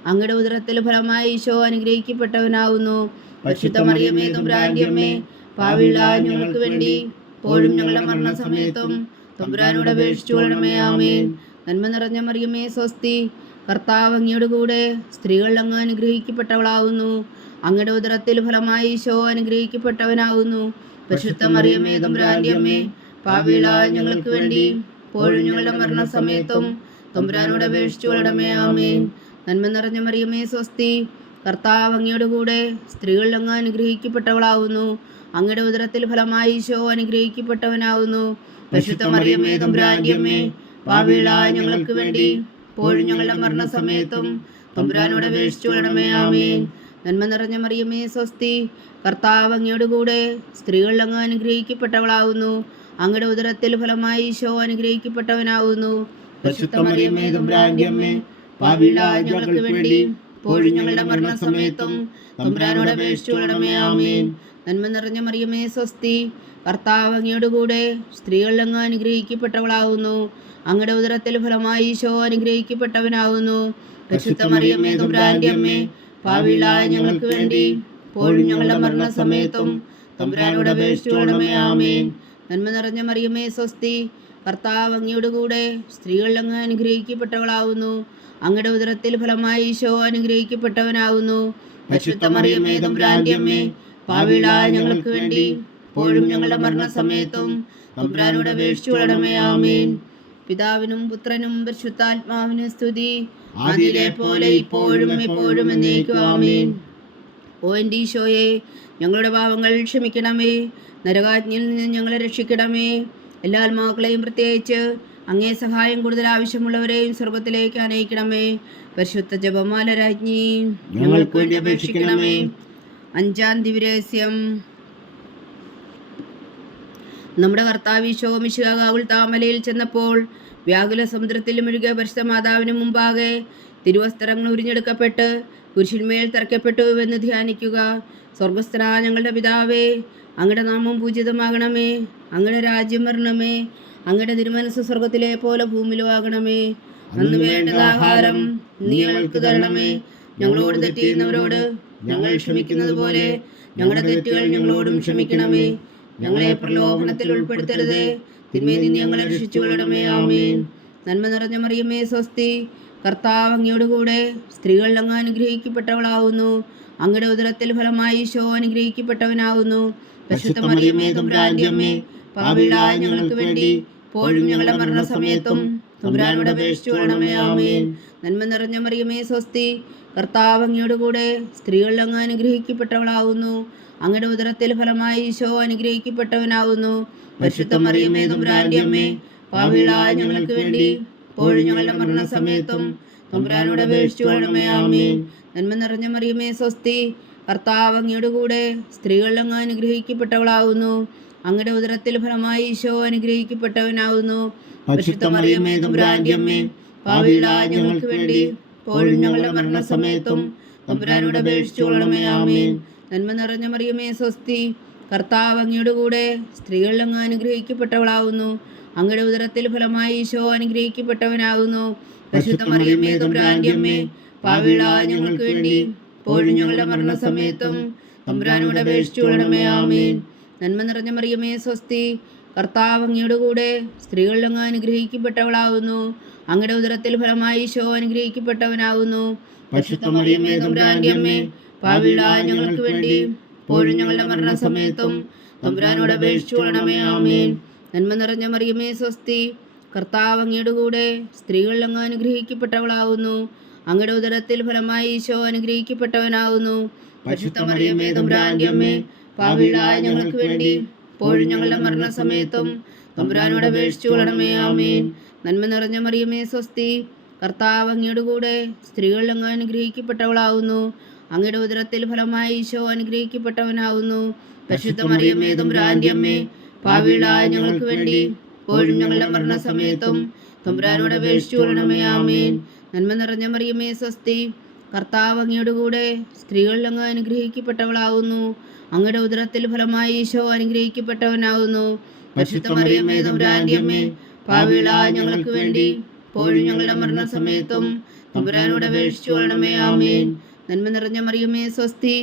അങ്ങയുടെ ഉദരത്തിൽ ഫലമായി ഈശോ അനുഗ്രഹിക്കപ്പെട്ടവനാകുന്നു. പരിശുദ്ധ മറിയമേ തമ്പുരാന്റെ അമ്മേ, പാപികളായ ഞങ്ങൾക്ക് വേണ്ടി ഇപ്പോഴും ഞങ്ങളുടെ മരണസമയത്തും തമ്പുരാനോട് അപേക്ഷിച്ചുകൊള്ളണമേ. ആമേൻ. നന്മ നിറഞ്ഞ മറിയമേ സ്വസ്തി, കർത്താവ് അങ്ങയുടെ കൂടെ സ്ത്രീകളിൽ അങ്ങ് അനുഗ്രഹിക്കപ്പെട്ടവളാകുന്നു. അങ്ങയുടെ ഉദരത്തിൽ ഫലമായി ഈശോ അനുഗ്രഹിക്കപ്പെട്ടവനാകുന്നു. പരിശുദ്ധ മറിയമേ തമ്പുരാന്റെ അമ്മേ, പാപികളായ ഞങ്ങൾക്ക് വേണ്ടി ഇപ്പോഴും ഞങ്ങളുടെ മരണസമയത്തും തമ്പുരാനോട് അപേക്ഷിച്ചുകൊള്ളണമേ. ആമേൻ. നന്മ നിറഞ്ഞ മറിയമേ സ്വസ്തി, കർത്താവ് അങ്ങയുടെ കൂടെ സ്ത്രീകളിൽ അങ്ങ് അനുഗ്രഹിക്കപ്പെട്ടവളാകുന്നു. അങ്ങയുടെ ഉദരത്തിൽ ഫലമായി ഈശോ അനുഗ്രഹിക്കപ്പെട്ടവനാകുന്നു. പരിശുദ്ധ മറിയമേ തമ്പുരാന്റെ അമ്മേ, പാപികളായ ഞങ്ങൾക്ക് വേണ്ടി ഇപ്പോഴും ഞങ്ങളുടെ മരണസമയത്തും തമ്പുരാനോട് അപേക്ഷിച്ചുകൊള്ളണമേ. ആമേൻ. നന്മ നിറഞ്ഞ മറിയമേ സ്വസ്തി, കർത്താവ് അങ്ങയുടെ കൂടെ സ്ത്രീകളിൽ അങ്ങ് അനുഗ്രഹിക്കപ്പെട്ടവളാകുന്നു. അങ്ങയുടെ ഉദരത്തിൽ ഫലമായി ഈശോ അനുഗ്രഹിക്കപ്പെട്ടവനാകുന്നു. പരിശുദ്ധ മറിയമേ തമ്പുരാന്റെ അമ്മേ, പാപികളായ ഞങ്ങൾക്ക് വേണ്ടി ഇപ്പോഴും ഞങ്ങളുടെ മരണസമയത്തും തമ്പുരാനോട് അപേക്ഷിച്ചുകൊള്ളണമേ. ആമേൻ. നന്മ നിറഞ്ഞ മറിയമേ സ്വസ്തി, കർത്താവ് അങ്ങയുടെ കൂടെ സ്ത്രീകളിൽ അങ്ങ് അനുഗ്രഹിക്കപ്പെട്ടവളാകുന്നു. അങ്ങയുടെ ഉദരത്തിൽ ഫലമായി ഈശോ അനുഗ്രഹിക്കപ്പെട്ടവനാകുന്നു. പരിശുദ്ധ മറിയമേ തമ്പുരാന്റെ അമ്മേ, പാപികളായ ഞങ്ങൾക്ക് വേണ്ടി ഇപ്പോഴും ഞങ്ങളുടെ മരണസമയത്തും തമ്പുരാനോട് അപേക്ഷിച്ചുകൊള്ളണമേ. ആമേൻ. നന്മ നിറഞ്ഞ മറിയമേ സ്വസ്തി, കർത്താവ് അങ്ങയുടെ കൂടെ സ്ത്രീകളിൽ അങ്ങ് അനുഗ്രഹിക്കപ്പെട്ടവളാകുന്നു. അങ്ങയുടെ ഉദരത്തിൽ ഫലമായി ഈശോ അനുഗ്രഹിക്കപ്പെട്ടവനാകുന്നു. പരിശുദ്ധ മറിയമേ തമ്പുരാന്റെ അമ്മേ, പാപികളായ ഞങ്ങൾക്ക് വേണ്ടി ഇപ്പോഴും ഞങ്ങളുടെ മരണസമയത്തും തമ്പുരാനോട് അപേക്ഷിച്ചുകൊള്ളണമേ. ആമേൻ. പിതാവിനും പുത്രനും പരിശുദ്ധാത്മാവിനും സ്തുതി, ആദിയിലെ പോലെ ഇപ്പോഴും എപ്പോഴും എന്നേക്കും. ആമേൻ. ഓ എൻ്റെ ഈശോയെ, ഞങ്ങളുടെ പാപങ്ങൾ ക്ഷമിക്കണമേ. നരകാജ്ഞയിൽ നിന്ന് ഞങ്ങളെ രക്ഷിക്കണമേ. എല്ലാ ആത്മാക്കളെയും പ്രത്യേകിച്ച് അങ്ങേ സഹായം കൂടുതൽ ആവശ്യമുള്ളവരെയും സ്വർഗത്തിലേക്ക് അനയിക്കണമേ. പരിശുദ്ധ ജപമാല രാജ്ഞി ഞങ്ങൾക്ക് വേണ്ടി അപേക്ഷിക്കണമേ. 5-ാം ദിവ്യരഹസ്യം. നമ്മുടെ കർത്താവ് ഈശോ മിശിഹാ ഗാഗുൽത്താമലയിൽ ചെന്നപ്പോൾ വ്യാകുല സമുദ്രത്തിൽ മുഴുകിയ പരിശുദ്ധ മാതാവിന് മുമ്പാകെ തിരുവസ്ത്രങ്ങൾ ഉരിഞ്ഞെടുക്കപ്പെട്ട് കുരിശിന്മേൽ തറയ്ക്കപ്പെട്ടുവെന്ന് ധ്യാനിക്കുക. സ്വർഗസ്ഥനായ ഞങ്ങളുടെ പിതാവേ, അങ്ങയുടെ നാമം പൂജിതമാകണമേ. അങ്ങയുടെ രാജ്യം വരണമേ. അങ്ങയുടെ തിരുമനസ്സ് സ്വർഗത്തിലെ പോലെ ഭൂമിയിലും ആകണമേ. അന്ന് വേണ്ടത് ആഹാരം നീ ഞങ്ങൾക്ക് തരണമേ. ഞങ്ങളോട് തെറ്റ് ചെയ്യുന്നവരോട് ഞങ്ങൾ ക്ഷമിക്കുന്നത് പോലെ ഞങ്ങളുടെ തെറ്റുകൾ ഞങ്ങളോടും ക്ഷമിക്കണമേ. ഞങ്ങളെ പ്രലോഭനത്തിൽ ഉൾപ്പെടുത്തരുതേ, തിന്മയിൽ നിന്ന് ഞങ്ങളെ രക്ഷിച്ചുകൊള്ളണമേ. ആമേൻ. നന്മ നിറഞ്ഞ മറിയമേ സ്വസ്തി, കർത്താവ് അങ്ങയുടെ കൂടെ സ്ത്രീകളിൽ അങ്ങ് അനുഗ്രഹിക്കപ്പെട്ടവളാകുന്നു. അങ്ങയുടെ ഉദരത്തിൽ ഫലമായി ഈശോ അനുഗ്രഹിക്കപ്പെട്ടവനാകുന്നു. പരിശുദ്ധ മറിയമേ തമ്പുരാന്റെ അമ്മേ, പാപികളായ ഞങ്ങൾക്ക് വേണ്ടി ഇപ്പോഴും ഞങ്ങളുടെ മരണസമയത്തും തമ്പുരാനോട് അപേക്ഷിച്ചുകൊള്ളണമേ. ആമേൻ. നന്മ നിറഞ്ഞ മറിയമേ സ്വസ്തി, കർത്താവ് അങ്ങയുടെ കൂടെ സ്ത്രീകളിൽ അങ്ങ് അനുഗ്രഹിക്കപ്പെട്ടവളാകുന്നു. അങ്ങയുടെ ഉദരത്തിൽ ഫലമായി ഈശോ അനുഗ്രഹിക്കപ്പെട്ടവനാകുന്നു. പരിശുദ്ധ മറിയമേ തമ്പുരാന്റെ അമ്മേ, പാപികളായ ഞങ്ങൾക്ക് വേണ്ടി ഇപ്പോഴും ഞങ്ങളുടെ മരണസമയത്തും തമ്പുരാനോട് അപേക്ഷിച്ചുകൊള്ളണമേ. ആമേൻ. നന്മ നിറഞ്ഞ മറിയമേ സ്വസ്തി, കർത്താവ് അങ്ങയുടെ കൂടെ സ്ത്രീകളിൽ അങ്ങ് അനുഗ്രഹിക്കപ്പെട്ടവളാകുന്നു. അങ്ങയുടെ ഉദരത്തിൽ ഫലമായി ഈശോ അനുഗ്രഹിക്കപ്പെട്ടവനാകുന്നു. പരിശുദ്ധ മറിയമേ തമ്പുരാന്റെ അമ്മേ, പാപികളായ ഞങ്ങൾക്ക് വേണ്ടി ഇപ്പോഴും ഞങ്ങളുടെ മരണസമയത്തും തമ്പുരാനോട് അപേക്ഷിച്ചുകൊള്ളണമേ. ആമേൻ. നന്മ നിറഞ്ഞ മറിയമേ സ്വസ്തി, കർത്താവ് അങ്ങയുടെ കൂടെ സ്ത്രീകളിൽ അങ്ങ് അനുഗ്രഹിക്കപ്പെട്ടവളാകുന്നു. അങ്ങയുടെ ഉദരത്തിൽ ഫലമായി ഈശോ അനുഗ്രഹിക്കപ്പെട്ടവനാകുന്നു. പരിശുദ്ധ മറിയമേ തമ്പുരാന്റെ അമ്മേ, പാപികളായ ഞങ്ങൾക്ക് വേണ്ടി ഇപ്പോഴും ഞങ്ങളുടെ മരണസമയത്തും തമ്പുരാനോട് അപേക്ഷിച്ചു കൊള്ളണമേ. ആമേൻ. നന്മ നിറഞ്ഞ മറിയമേ സ്വസ്തി, കർത്താവ് അങ്ങയുടെ കൂടെ സ്ത്രീകളിൽ അങ്ങ് അനുഗ്രഹിക്കപ്പെട്ടവളാകുന്നു. അങ്ങയുടെ ഉദരത്തിൽ ഫലമായി ഈശോ അനുഗ്രഹിക്കപ്പെട്ടവനാകുന്നു. പരിശുദ്ധ മറിയമേ തമ്പുരാന്റെ അമ്മേ, പാപികളായ ഞങ്ങൾക്ക് വേണ്ടി ഇപ്പോഴും ഞങ്ങളുടെ മരണസമയത്തും തമ്പുരാനോട് അപേക്ഷിച്ചു കൊള്ളണമേ. ആമേൻ. നന്മ നിറഞ്ഞ മറിയമേ സ്വസ്തി, കർത്താവ് അങ്ങയുടെ കൂടെ സ്ത്രീകളിൽ അങ്ങ് അനുഗ്രഹിക്കപ്പെട്ടവളാകുന്നു. അങ്ങയുടെ ഉദരത്തിൽ ഫലമായി ഈശോ അനുഗ്രഹിക്കപ്പെട്ടവനാകുന്നു. പരിശുദ്ധ മറിയമേ തമ്പുരാന്റെ അമ്മേ, പാപികളായ ഞങ്ങൾക്ക് വേണ്ടി ഇപ്പോഴും ഞങ്ങളുടെ മരണസമയത്തും തമ്പുരാനോട് അപേക്ഷിച്ചു കൊള്ളണമേ. ആമേൻ. നന്മ നിറഞ്ഞ മറിയമേ സ്വസ്തി, കർത്താവ് അങ്ങയുടെ കൂടെ സ്ത്രീകളിൽ അങ്ങ് അനുഗ്രഹിക്കപ്പെട്ടവളാകുന്നു. അങ്ങയുടെ ഉദരത്തിൽ ഫലമായി ഈശോ അനുഗ്രഹിക്കപ്പെട്ടവനാകുന്നു. പരിശുദ്ധ മറിയമേ തമ്പുരാന്റെ അമ്മേ, പാപികളായ ഞങ്ങൾക്ക് വേണ്ടി ഇപ്പോഴും ഞങ്ങളുടെ മരണസമയത്തും തമ്പുരാനോട് അപേക്ഷിച്ചു കൊള്ളണമേ. ആമേൻ. നന്മ നിറഞ്ഞ മറിയമേ സ്വസ്തി, കർത്താവ് അങ്ങയുടെ കൂടെ സ്ത്രീകളിൽ അങ്ങ് അനുഗ്രഹിക്കപ്പെട്ടവളാകുന്നു. അങ്ങയുടെ ഉദരത്തിൽ ഫലമായി ഈശോ അനുഗ്രഹിക്കപ്പെട്ടവനാകുന്നു. പരിശുദ്ധ മറിയമേ തമ്പുരാന്റെ അമ്മേ, പാപികളായ ഞങ്ങൾക്ക് വേണ്ടി ഇപ്പോഴും ഞങ്ങളുടെ മരണസമയത്തും തമ്പുരാനോട് അപേക്ഷിച്ചു കൊള്ളണമേ. ആമേൻ. നന്മ നിറഞ്ഞ മറിയമേ സ്വസ്തി,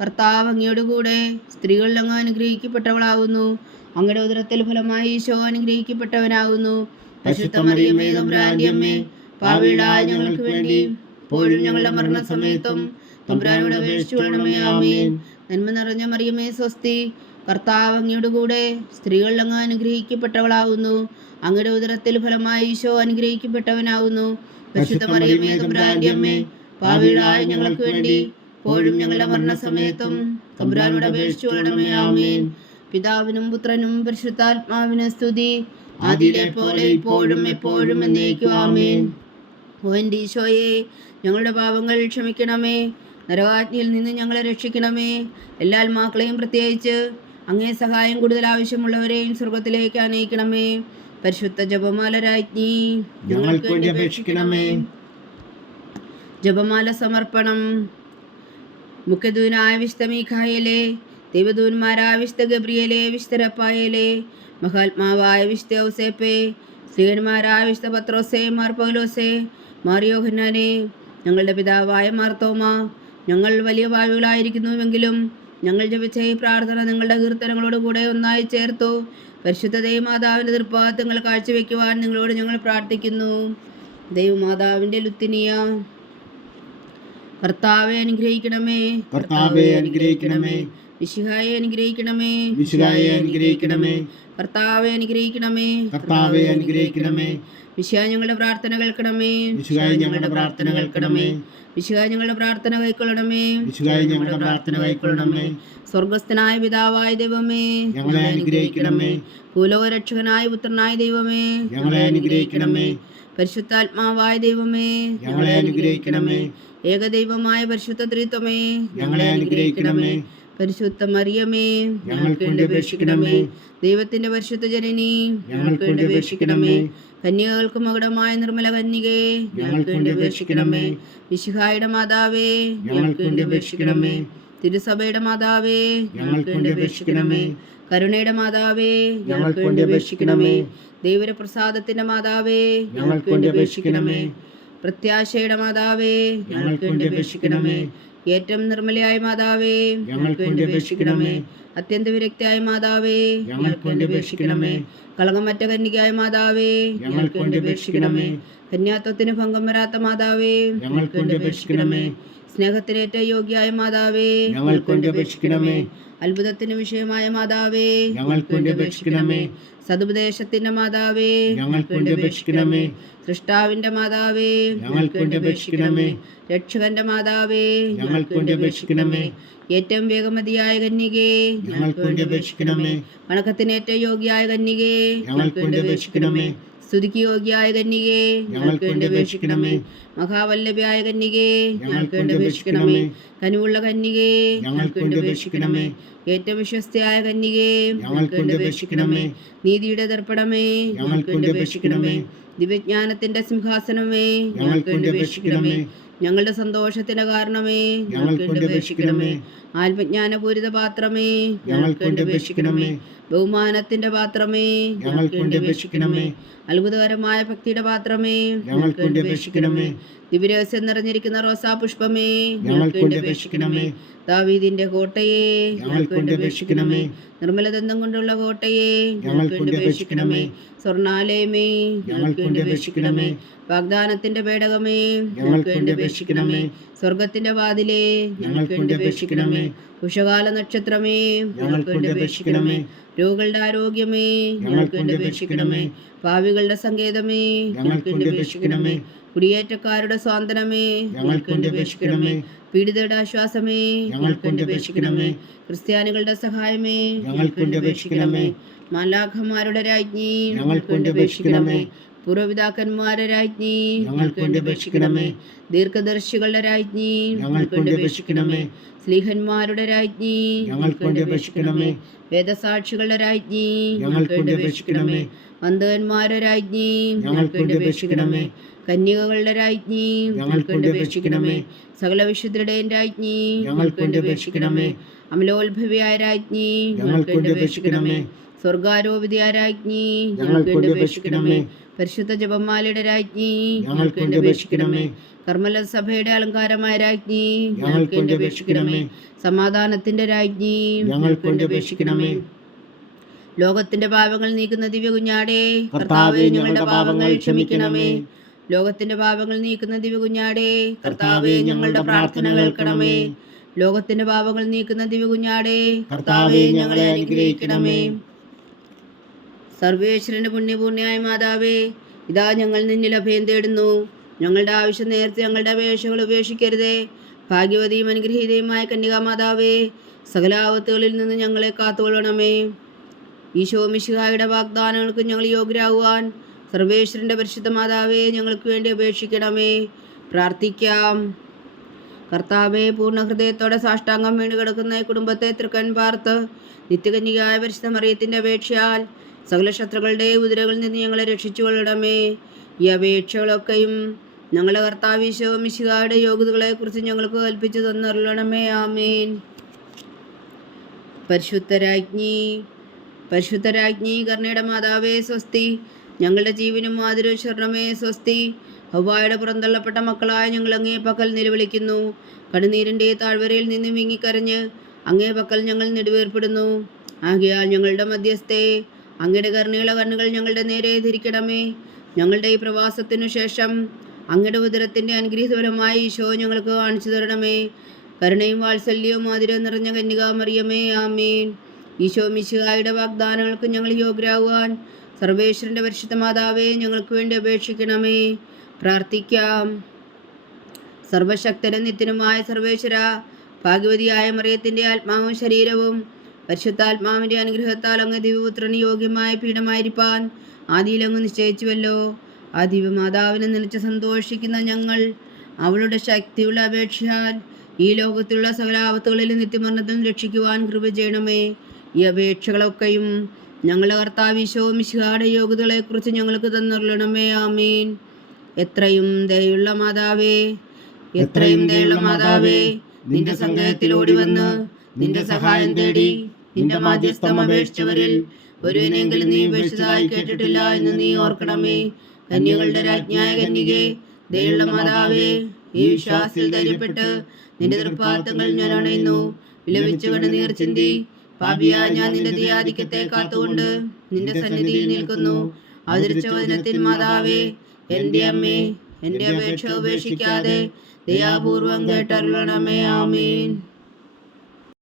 കർത്താവ് അങ്ങയുടെ കൂടെ സ്ത്രീകളിൽ അങ്ങ് അനുഗ്രഹിക്കപ്പെട്ടവളാകുന്നു. അങ്ങയുടെ ഉദരത്തിൽ ഫലമായി ഈശോ അനുഗ്രഹിക്കപ്പെട്ടവനാകുന്നു. പരിശുദ്ധ മറിയമേ തമ്പുരാന്റെ അമ്മേ, പാപികളായ ഞങ്ങൾക്ക് വേണ്ടി ഇപ്പോഴും ഞങ്ങളുടെ മരണസമയത്തും തമ്പുരാനോട് അപേക്ഷിച്ചു കൊള്ളണമേ. ആമേൻ. നന്മ നിറഞ്ഞ മറിയമേ സ്വസ്തി, കർത്താവ് അങ്ങയുടെ കൂടെ സ്ത്രീകളിൽ അങ്ങ് അനുഗ്രഹിക്കപ്പെട്ടവളാകുന്നു. അങ്ങയുടെ ഉദരത്തിൽ ഫലമായി ഈശോ അനുഗ്രഹിക്കപ്പെട്ടവനാകുന്നു. പരിശുദ്ധ മറിയമേ തമ്പുരാന്റെ അമ്മേ, പാപികളായ ഞങ്ങൾക്ക് വേണ്ടി ഇപ്പോഴും ഞങ്ങളുടെ മരണസമയത്തും തമ്പുരാനോട് അപേക്ഷിച്ചു കൊള്ളണമേ. ആമേൻ. പിതാവിനും പുത്രനും പരിശുദ്ധാത്മാവിന് സ്തുതി, ആദിയിലെ പോലെ ഇപ്പോഴും എപ്പോഴും എന്നേക്കും. ആമേൻ. ഓ എൻ്റെ ഈശോയെ, ഞങ്ങളുടെ പാപങ്ങൾ ക്ഷമിക്കണമേ. നരകാജ്ഞയിൽ നിന്ന് ഞങ്ങളെ രക്ഷിക്കണമേ. എല്ലാ ആത്മാക്കളെയും പ്രത്യേകിച്ച് അങ്ങേ സഹായം കൂടുതൽ ആവശ്യമുള്ളവരെയും സ്വർഗത്തിലേക്ക് അനയിക്കണമേ. പരിശുദ്ധ ജപമാല രാജ്ഞി, ഞങ്ങൾക്ക് വേണ്ടി അപേക്ഷിക്കണമേ. ജപമാല സമർപ്പണം. മുഖ്യദൂനായ വിശുദ്ധ മീഖായേലേ, ദൈവദൂന്മാരായ വിശുദ്ധ ഗബ്രിയേലേ, വിശുദ്ധ റഫായേലേ, മഹാത്മാവായ വിശുദ്ധ ഔസേപ്പേ, സ്ത്രീയന്മാരായ വിശുദ്ധ പത്രോസേ, മാർ പൗലോസേ, മാർ യോഹന്നാനേ, ഞങ്ങളുടെ പിതാവായ മാർത്തോമ, ഞങ്ങൾ വലിയ പാപികളായിരിക്കുന്നുവെങ്കിലും ഞങ്ങൾ ജപിച്ച ഈ പ്രാർത്ഥന നിങ്ങളുടെ കീർത്തനങ്ങളോട് കൂടെ ഒന്നായി ചേർത്തു. പരിശുദ്ധ ദൈവമാതാവിൻ്റെ തൃപ്പാദങ്ങൾ കാഴ്ചവെക്കുവാൻ നിങ്ങളോട് ഞങ്ങൾ പ്രാർത്ഥിക്കുന്നു. ദൈവമാതാവിൻ്റെ ലുത്തിനിയ, കർത്താവെ അനുഗ്രഹിക്കണമേ. കർത്താവെ അനുഗ്രഹിക്കണമേ. മിശിഹായെ അനുഗ്രഹിക്കണമേ. മിശിഹായെ അനുഗ്രഹിക്കണമേ. കർത്താവെ അനുഗ്രഹിക്കണമേ. കർത്താവെ അനുഗ്രഹിക്കണമേ. മിശിഹാ ഞങ്ങളുടെ പ്രാർത്ഥന കേൾക്കണമേ. മിശിഹായെ ഞങ്ങളുടെ പ്രാർത്ഥന കേൾക്കണമേ. മിശിഹാ ഞങ്ങളുടെ പ്രാർത്ഥന കൈക്കൊള്ളണമേ. മിശിഹായെ ഞങ്ങളുടെ പ്രാർത്ഥന കൈക്കൊള്ളണമേ. സ്വർഗസ്ഥനായ പിതാവായ ദൈവമേ, ഞങ്ങളെ അനുഗ്രഹിക്കണമേ. ഭൂലോകരക്ഷകനായ പുത്രനായ ദൈവമേ, ഞങ്ങളെ അനുഗ്രഹിക്കണമേ. പരിശുദ്ധാത്മാവായ ദൈവമേ, ഞങ്ങളെ അനുഗ്രഹിക്കണമേ. ഏകദൈവമായ പരിശുദ്ധ ത്രിത്വമേ, ഞങ്ങളെ അനുഗ്രഹിക്കണമേ. പരിശുദ്ധ മറിയമേ, ഞങ്ങൾക്ക് വേണ്ടി അപേക്ഷിക്കണമേ. ദൈവത്തിന്റെ പരിശുദ്ധ ജനനി, ഞങ്ങൾക്ക് വേണ്ടി അപേക്ഷിക്കണമേ. കന്യകൾക്ക് മകുടമായ നിർമ്മല കന്യകേ, ഞങ്ങൾക്ക് വേണ്ടി അപേക്ഷിക്കണമേ. മിശിഹായുടെ മാതാവേ, ഞങ്ങൾക്ക് വേണ്ടി അപേക്ഷിക്കണമേ. തിരുസഭയുടെ മാതാവേ, ഞങ്ങൾക്ക് വേണ്ടി അപേക്ഷിക്കണമേ. കരുണയുടെ മാതാവേ, ഞങ്ങൾക്ക് വേണ്ടി അപേക്ഷിക്കണമേ. ദൈവപ്രസാദത്തിന്റെ മാതാവേ, ഞങ്ങൾക്ക് വേണ്ടി അപേക്ഷിക്കണമേ. പ്രത്യാശയുടെ മാതാവേ, ഞങ്ങൾക്ക് വേണ്ടി അപേക്ഷിക്കണമേ. ഏറ്റവും നിർമ്മലയായ മാതാവേ, ഞങ്ങൾക്ക് വേണ്ടി അപേക്ഷിക്കണമേ. അത്യന്ത വിരക്തിയായ മാതാവേ, ഞങ്ങൾക്ക് വേണ്ടി അപേക്ഷിക്കണമേ. കളങ്കമറ്റ കന്യകയായ മാതാവേ, ഞങ്ങൾക്ക് വേണ്ടി അപേക്ഷിക്കണമേ. കന്യാത്വത്തിന് ഭംഗം വരാത്ത മാതാവേ, ഞങ്ങൾക്ക് വേണ്ടി അപേക്ഷിക്കണമേ. സ്നേഹത്തിനേറ്റ യോഗ്യയായ മാതാവേ, ഞങ്ങൾക്ക് വേണ്ടി അപേക്ഷിക്കണമേ. അത്ഭുതത്തിന് വിഷയമായ മാതാവേ, ഞങ്ങൾക്ക് വേണ്ടി അപേക്ഷിക്കണമേ. സതുപദേശത്തിന്റെ മാതാവേ, ഞങ്ങൾക്ക് വേണ്ടി അപേക്ഷിക്കണമേ. സൃഷ്ടാവിന്റെ മാതാവേ, ഞങ്ങൾക്ക് വേണ്ടി അപേക്ഷിക്കണമേ. രക്ഷകന്റെ മാതാവേ, ഞങ്ങൾക്ക് വേണ്ടി അപേക്ഷിക്കണമേ. ഏറ്റവും വേഗമതിയായ കന്യകേ, ഞങ്ങൾക്ക് വേണ്ടി അപേക്ഷിക്കണമേ. വണക്കത്തിനേറ്റ യോഗ്യയായ കന്യകേ, ഞങ്ങൾക്ക് വേണ്ടി അപേക്ഷിക്കണമേ. സ്തുതിക്ക് യോഗ്യയായ കന്യകേ, ഞങ്ങൾക്ക് വേണ്ടി അപേക്ഷിക്കണമേ. മഹാവല്ലഭയായ കന്യകേ, ഞങ്ങൾക്ക് വേണ്ടി അപേക്ഷിക്കണമേ. കനിവുള്ള കന്യകേ, ഞങ്ങൾക്ക് വേണ്ടി അപേക്ഷിക്കണമേ. ഏറ്റവും വിശ്വസ്തയായ കന്യകേ, ഞങ്ങൾക്ക് വേണ്ടി അപേക്ഷിക്കണമേ. നീതിയുടെ ദർപ്പണമേ, ഞങ്ങൾക്ക് വേണ്ടി അപേക്ഷിക്കണമേ. ദിവ്യജ്ഞാനത്തിന്റെ സിംഹാസനമേ, ഞങ്ങൾക്ക് വേണ്ടി അപേക്ഷിക്കണമേ. ഞങ്ങളുടെ സന്തോഷത്തിന്റെ കാരണമേ ഞങ്ങൾക്ക് വേണ്ടി അപേക്ഷിക്കണമേ. ആത്മജ്ഞാനപൂരിത പാത്രമേ ഞങ്ങൾക്ക് വേണ്ടി അപേക്ഷിക്കണമേ. ബഹുമാനത്തിന്റെ പാത്രമേ ഞങ്ങൾക്ക് വേണ്ടി അപേക്ഷിക്കണമേ. അത്ഭുതകരമായ ഭക്തിയുടെ പാത്രമേ ഞങ്ങൾക്ക് വേണ്ടി അപേക്ഷിക്കണമേ. ദിവ്യരഹസ്യം നിറഞ്ഞിരിക്കുന്ന റോസാ പുഷ്പമേ ഞങ്ങൾക്ക് വേണ്ടി അപേക്ഷിക്കണമേ. ദാവീദിന്റെ കോട്ടയെ ഞങ്ങൾക്ക് വേണ്ടി അപേക്ഷിക്കണമേ. നിർമ്മലദന്തം കൊണ്ടുള്ള കോട്ടയെ ഞങ്ങൾക്ക് വേണ്ടി അപേക്ഷിക്കണമേ. സ്വർണാലയമേ ഞങ്ങൾക്ക് വേണ്ടി അപേക്ഷിക്കണമേ. വാഗ്ദാനത്തിന്റെ പേടകമേ ഞങ്ങൾക്ക് വേണ്ടി അപേക്ഷിക്കണമേ. സ്വർഗത്തിന്റെ വാതിലേ ഞങ്ങൾക്ക് വേണ്ടി അപേക്ഷിക്കണമേ. ഉഷകാല നക്ഷത്രമേ ഞങ്ങൾക്ക് വേണ്ടി അപേക്ഷിക്കണമേ. രോഗികളുടെ ആരോഗ്യമേ ഞങ്ങൾക്ക് വേണ്ടി അപേക്ഷിക്കണമേ. പാവികളുടെ സങ്കേതമേ ഞങ്ങൾക്ക് വേണ്ടി അപേക്ഷിക്കണമേ. കുടിയേറ്റക്കാരുടെ സ്വാതന്ത്ര്യമേ ഞങ്ങൾക്ക് വേണ്ടി അപേക്ഷിക്കണമേ. പീഡിതരുടെ ആശ്വാസമേ ഞങ്ങൾക്ക് വേണ്ടി അപേക്ഷിക്കണമേ. ക്രിസ്ത്യാനികളുടെ സഹായമേ ഞങ്ങൾക്ക് വേണ്ടി അപേക്ഷിക്കണമേ. മാലാഖമാരുടെ രാജ്ഞി ഞങ്ങൾക്ക് വേണ്ടി അപേക്ഷിക്കണമേ. പൂർവ്വപിതാക്കന്മാരുടെ രാജ്ഞി ഞങ്ങൾക്ക് വേണ്ടി അപേക്ഷിക്കണമേ. ദീർഘദർശികളുടെ രാജ്ഞി ഞങ്ങൾക്ക് വേണ്ടി അപേക്ഷിക്കണമേ. സ്ലീഹന്മാരുടെ രാജ്ഞി ഞങ്ങൾക്ക് വേണ്ടി അപേക്ഷിക്കണമേ. വേദസാക്ഷികളുടെ രാജ്ഞി ഞങ്ങൾക്ക് വേണ്ടി അപേക്ഷിക്കണമേ. വന്ദകന്മാരുടെ രാജ്ഞി ഞങ്ങൾക്ക് വേണ്ടി അപേക്ഷിക്കണമേ. കന്യകകളുടെ രാജ്ഞി ഞങ്ങൾക്ക് വേണ്ടി അപേക്ഷിക്കണമേ. സകല വിശുദ്ധരുടെയും രാജ്ഞി ഞങ്ങൾക്ക് വേണ്ടി അപേക്ഷിക്കണമേ. അമലോത്ഭവിയായ രാജ്ഞി ഞങ്ങൾക്ക് വേണ്ടി അപേക്ഷിക്കണമേ. സ്വർഗാരോപിതയായ രാജ്ഞി ഞങ്ങൾക്ക് വേണ്ടി അപേക്ഷിക്കണമേ. പരിശുദ്ധ ജപമാലയുടെ രാജ്ഞി ഞങ്ങൾക്ക് വേണ്ടി അപേക്ഷിക്കണമേ. കർമ്മല സഭയുടെ അലങ്കാരമായ രാജ്ഞി ഞങ്ങൾക്ക് വേണ്ടി അപേക്ഷിക്കണമേ. സമാധാനത്തിന്റെ രാജ്ഞി ഞങ്ങൾക്ക് വേണ്ടി അപേക്ഷിക്കണമേ. ലോകത്തിന്റെ പാപങ്ങൾ നീക്കുന്ന ദിവ്യ കുഞ്ഞാടേ കർത്താവേ, ഞങ്ങളുടെ പാപങ്ങൾ ക്ഷമിക്കണമേ. ലോകത്തിന്റെ പാപങ്ങൾ നീക്കുന്ന ദിവ്യ കുഞ്ഞാടേ കർത്താവേ, ഞങ്ങളുടെ പ്രാർത്ഥന കേൾക്കണമേ. ലോകത്തിന്റെ പാപങ്ങൾ നീക്കുന്ന ദിവ്യ കുഞ്ഞാടേ കർത്താവേ, ഞങ്ങളെ അനുഗ്രഹിക്കണമേ. സർവേശ്വരന്റെ പുണ്യപൂർണ്ണയായ മാതാവേ, ഇതാ ഞങ്ങൾ നിന്നിൽ അഭയം തേടുന്നു. ഞങ്ങളുടെ ആവശ്യം നേരത്തെ ഞങ്ങളുടെ അപേക്ഷകൾ ഉപേക്ഷിക്കരുതേ. ഭാഗ്യവതിയും അനുഗ്രഹീതയുമായ കന്യകാമാതാവേ, സകല ആപത്തുകളിൽ നിന്ന് ഞങ്ങളെ കാത്തുകൊള്ളണമേ. ഈശോ മിശിഹായുടെ വാഗ്ദാനങ്ങൾക്ക് ഞങ്ങൾ യോഗ്യരാകുവാൻ സർവേശ്വരന്റെ പരിശുദ്ധ മാതാവേ, ഞങ്ങൾക്ക് വേണ്ടി അപേക്ഷിക്കണമേ. പ്രാർത്ഥിക്കാം. കർത്താവെ, പൂർണ്ണ ഹൃദയത്തോടെ സാഷ്ടാംഗം വീണ് കിടക്കുന്ന ഈ കുടുംബത്തെ തൃക്കൺ പാർത്ത് നിത്യകന്യകയായ പരിശുദ്ധ മറിയത്തിന്റെ അപേക്ഷയാൽ സകല ശത്രുക്കളുടെ ഉദരകളിൽ നിന്ന് ഞങ്ങളെ രക്ഷിച്ചു കൊള്ളണമേ. ഈ അപേക്ഷകളൊക്കെയും ഞങ്ങളുടെ കർത്താവ് ഈശോ മിശിഹായുടെ യോഗ്യതകളെക്കുറിച്ച് ഞങ്ങൾക്ക് കൽപ്പിച്ചു തന്നരുളണമേ. ആമേൻ. പരിശുദ്ധരാജ്ഞി കർണയുടെ മാതാവേ സ്വസ്തി. ഞങ്ങളുടെ ജീവനും മാതിരും ശരണമേ സ്വസ്തി. ഹവ്വായുടെ പുറന്തള്ളപ്പെട്ട മക്കളായ ഞങ്ങൾ അങ്ങേ പക്കൽ നിലവിളിക്കുന്നു. കണ്ണുനീരിൻ്റെ താഴ്വരയിൽ നിന്ന് വിങ്ങിക്കരഞ്ഞ് അങ്ങേ പക്കൽ ഞങ്ങൾ നെടുവേർപ്പെടുന്നു. ആകയാൽ ഞങ്ങളുടെ മധ്യസ്ഥേ, അങ്ങയുടെ കരുണയുള്ള കണ്ണുകൾ ഞങ്ങളുടെ നേരെ ധരിക്കണമേ. ഞങ്ങളുടെ ഈ പ്രവാസത്തിനു ശേഷം അങ്ങയുടെ ഉദരത്തിൻ്റെ അനുഗ്രഹീതഫലമായി ഈശോ ഞങ്ങൾക്ക് കാണിച്ചു തരണമേ. കരുണയും വാത്സല്യവും ആതിരവും നിറഞ്ഞ കന്യകാമറിയമേ, ആമേൻ. ഈശോ മിശിഹായുടെ വാഗ്ദാനങ്ങൾക്ക് ഞങ്ങൾ യോഗ്യരാകുവാൻ സർവേശ്വരന്റെ പരിശുദ്ധ മാതാവേ, ഞങ്ങൾക്ക് വേണ്ടി അപേക്ഷിക്കണമേ. പ്രാർത്ഥിക്കാം. സർവശക്തനും നിത്യനുമായ സർവേശ്വര, ഭാഗ്യവതിയായ മറിയത്തിൻ്റെ ആത്മാവും ശരീരവും പരിശുദ്ധാത്മാവിൻ്റെ അനുഗ്രഹത്താൽ അങ്ങ് ദിവ്യപുത്രന് യോഗ്യമായ പീഠമായിരിക്കാൻ ആദിയിലങ്ങ് നിശ്ചയിച്ചുവല്ലോ. ആ ദിവ്യമാതാവിനെ നിലച്ച് സന്തോഷിക്കുന്ന ഞങ്ങൾ അവളുടെ ശക്തിയുള്ള അപേക്ഷയാൽ ഈ ലോകത്തിലുള്ള സകല ആപത്തുകളിലും നിത്യമരണത്തിൽ രക്ഷിക്കുവാൻ കൃപ ചെയ്യണമേ. ഈ അപേക്ഷകളൊക്കെയും ഞങ്ങളുടെ കർത്താവ് ഈശോ മിശിഹായുടെ യോഗ്യതകളെക്കുറിച്ച് ഞങ്ങൾക്ക് തന്നരുളണമേ. ആമേൻ. എത്രയും ദയുള്ള മാതാവേ, നിന്റെ സങ്കേതത്തിൽ ഓടി വന്ന് നിന്റെ സഹായം തേടി നിന്റെ മാധ്യസ്ഥം അപേക്ഷിച്ചവരിൽ ഒരുവിനെങ്കിലും നീ ഉപേക്ഷിച്ചതായി കേട്ടിട്ടില്ല എന്ന് നീ ഓർക്കണമേ. കന്യകളുടെ രാജ്ഞിയായ കന്യകേ, ദയുള്ള മാതാവേ, ഈ വിശ്വാസത്തിൽ ധൈര്യപ്പെട്ട് നിന്റെ തൃപ്പാദങ്ങൾ ഞാൻ അണയുന്നു. വിലപിച്ചു കണ്ണുനീർ ചിന്തി പാപിയായ ഞാൻ നിന്റെ ദയാധിക്യത്തെ കാത്തുകൊണ്ട് നിന്റെ സന്നിധിയിൽ നിൽക്കുന്നു. അവതരിച്ച വചനത്തിൽ മാതാവേ, എൻ്റെ അമ്മേ, എൻ്റെ അപേക്ഷ ഉപേക്ഷിക്കാതെ ദയാപൂർവം കേട്ടരുളണമേ. ആമേൻ.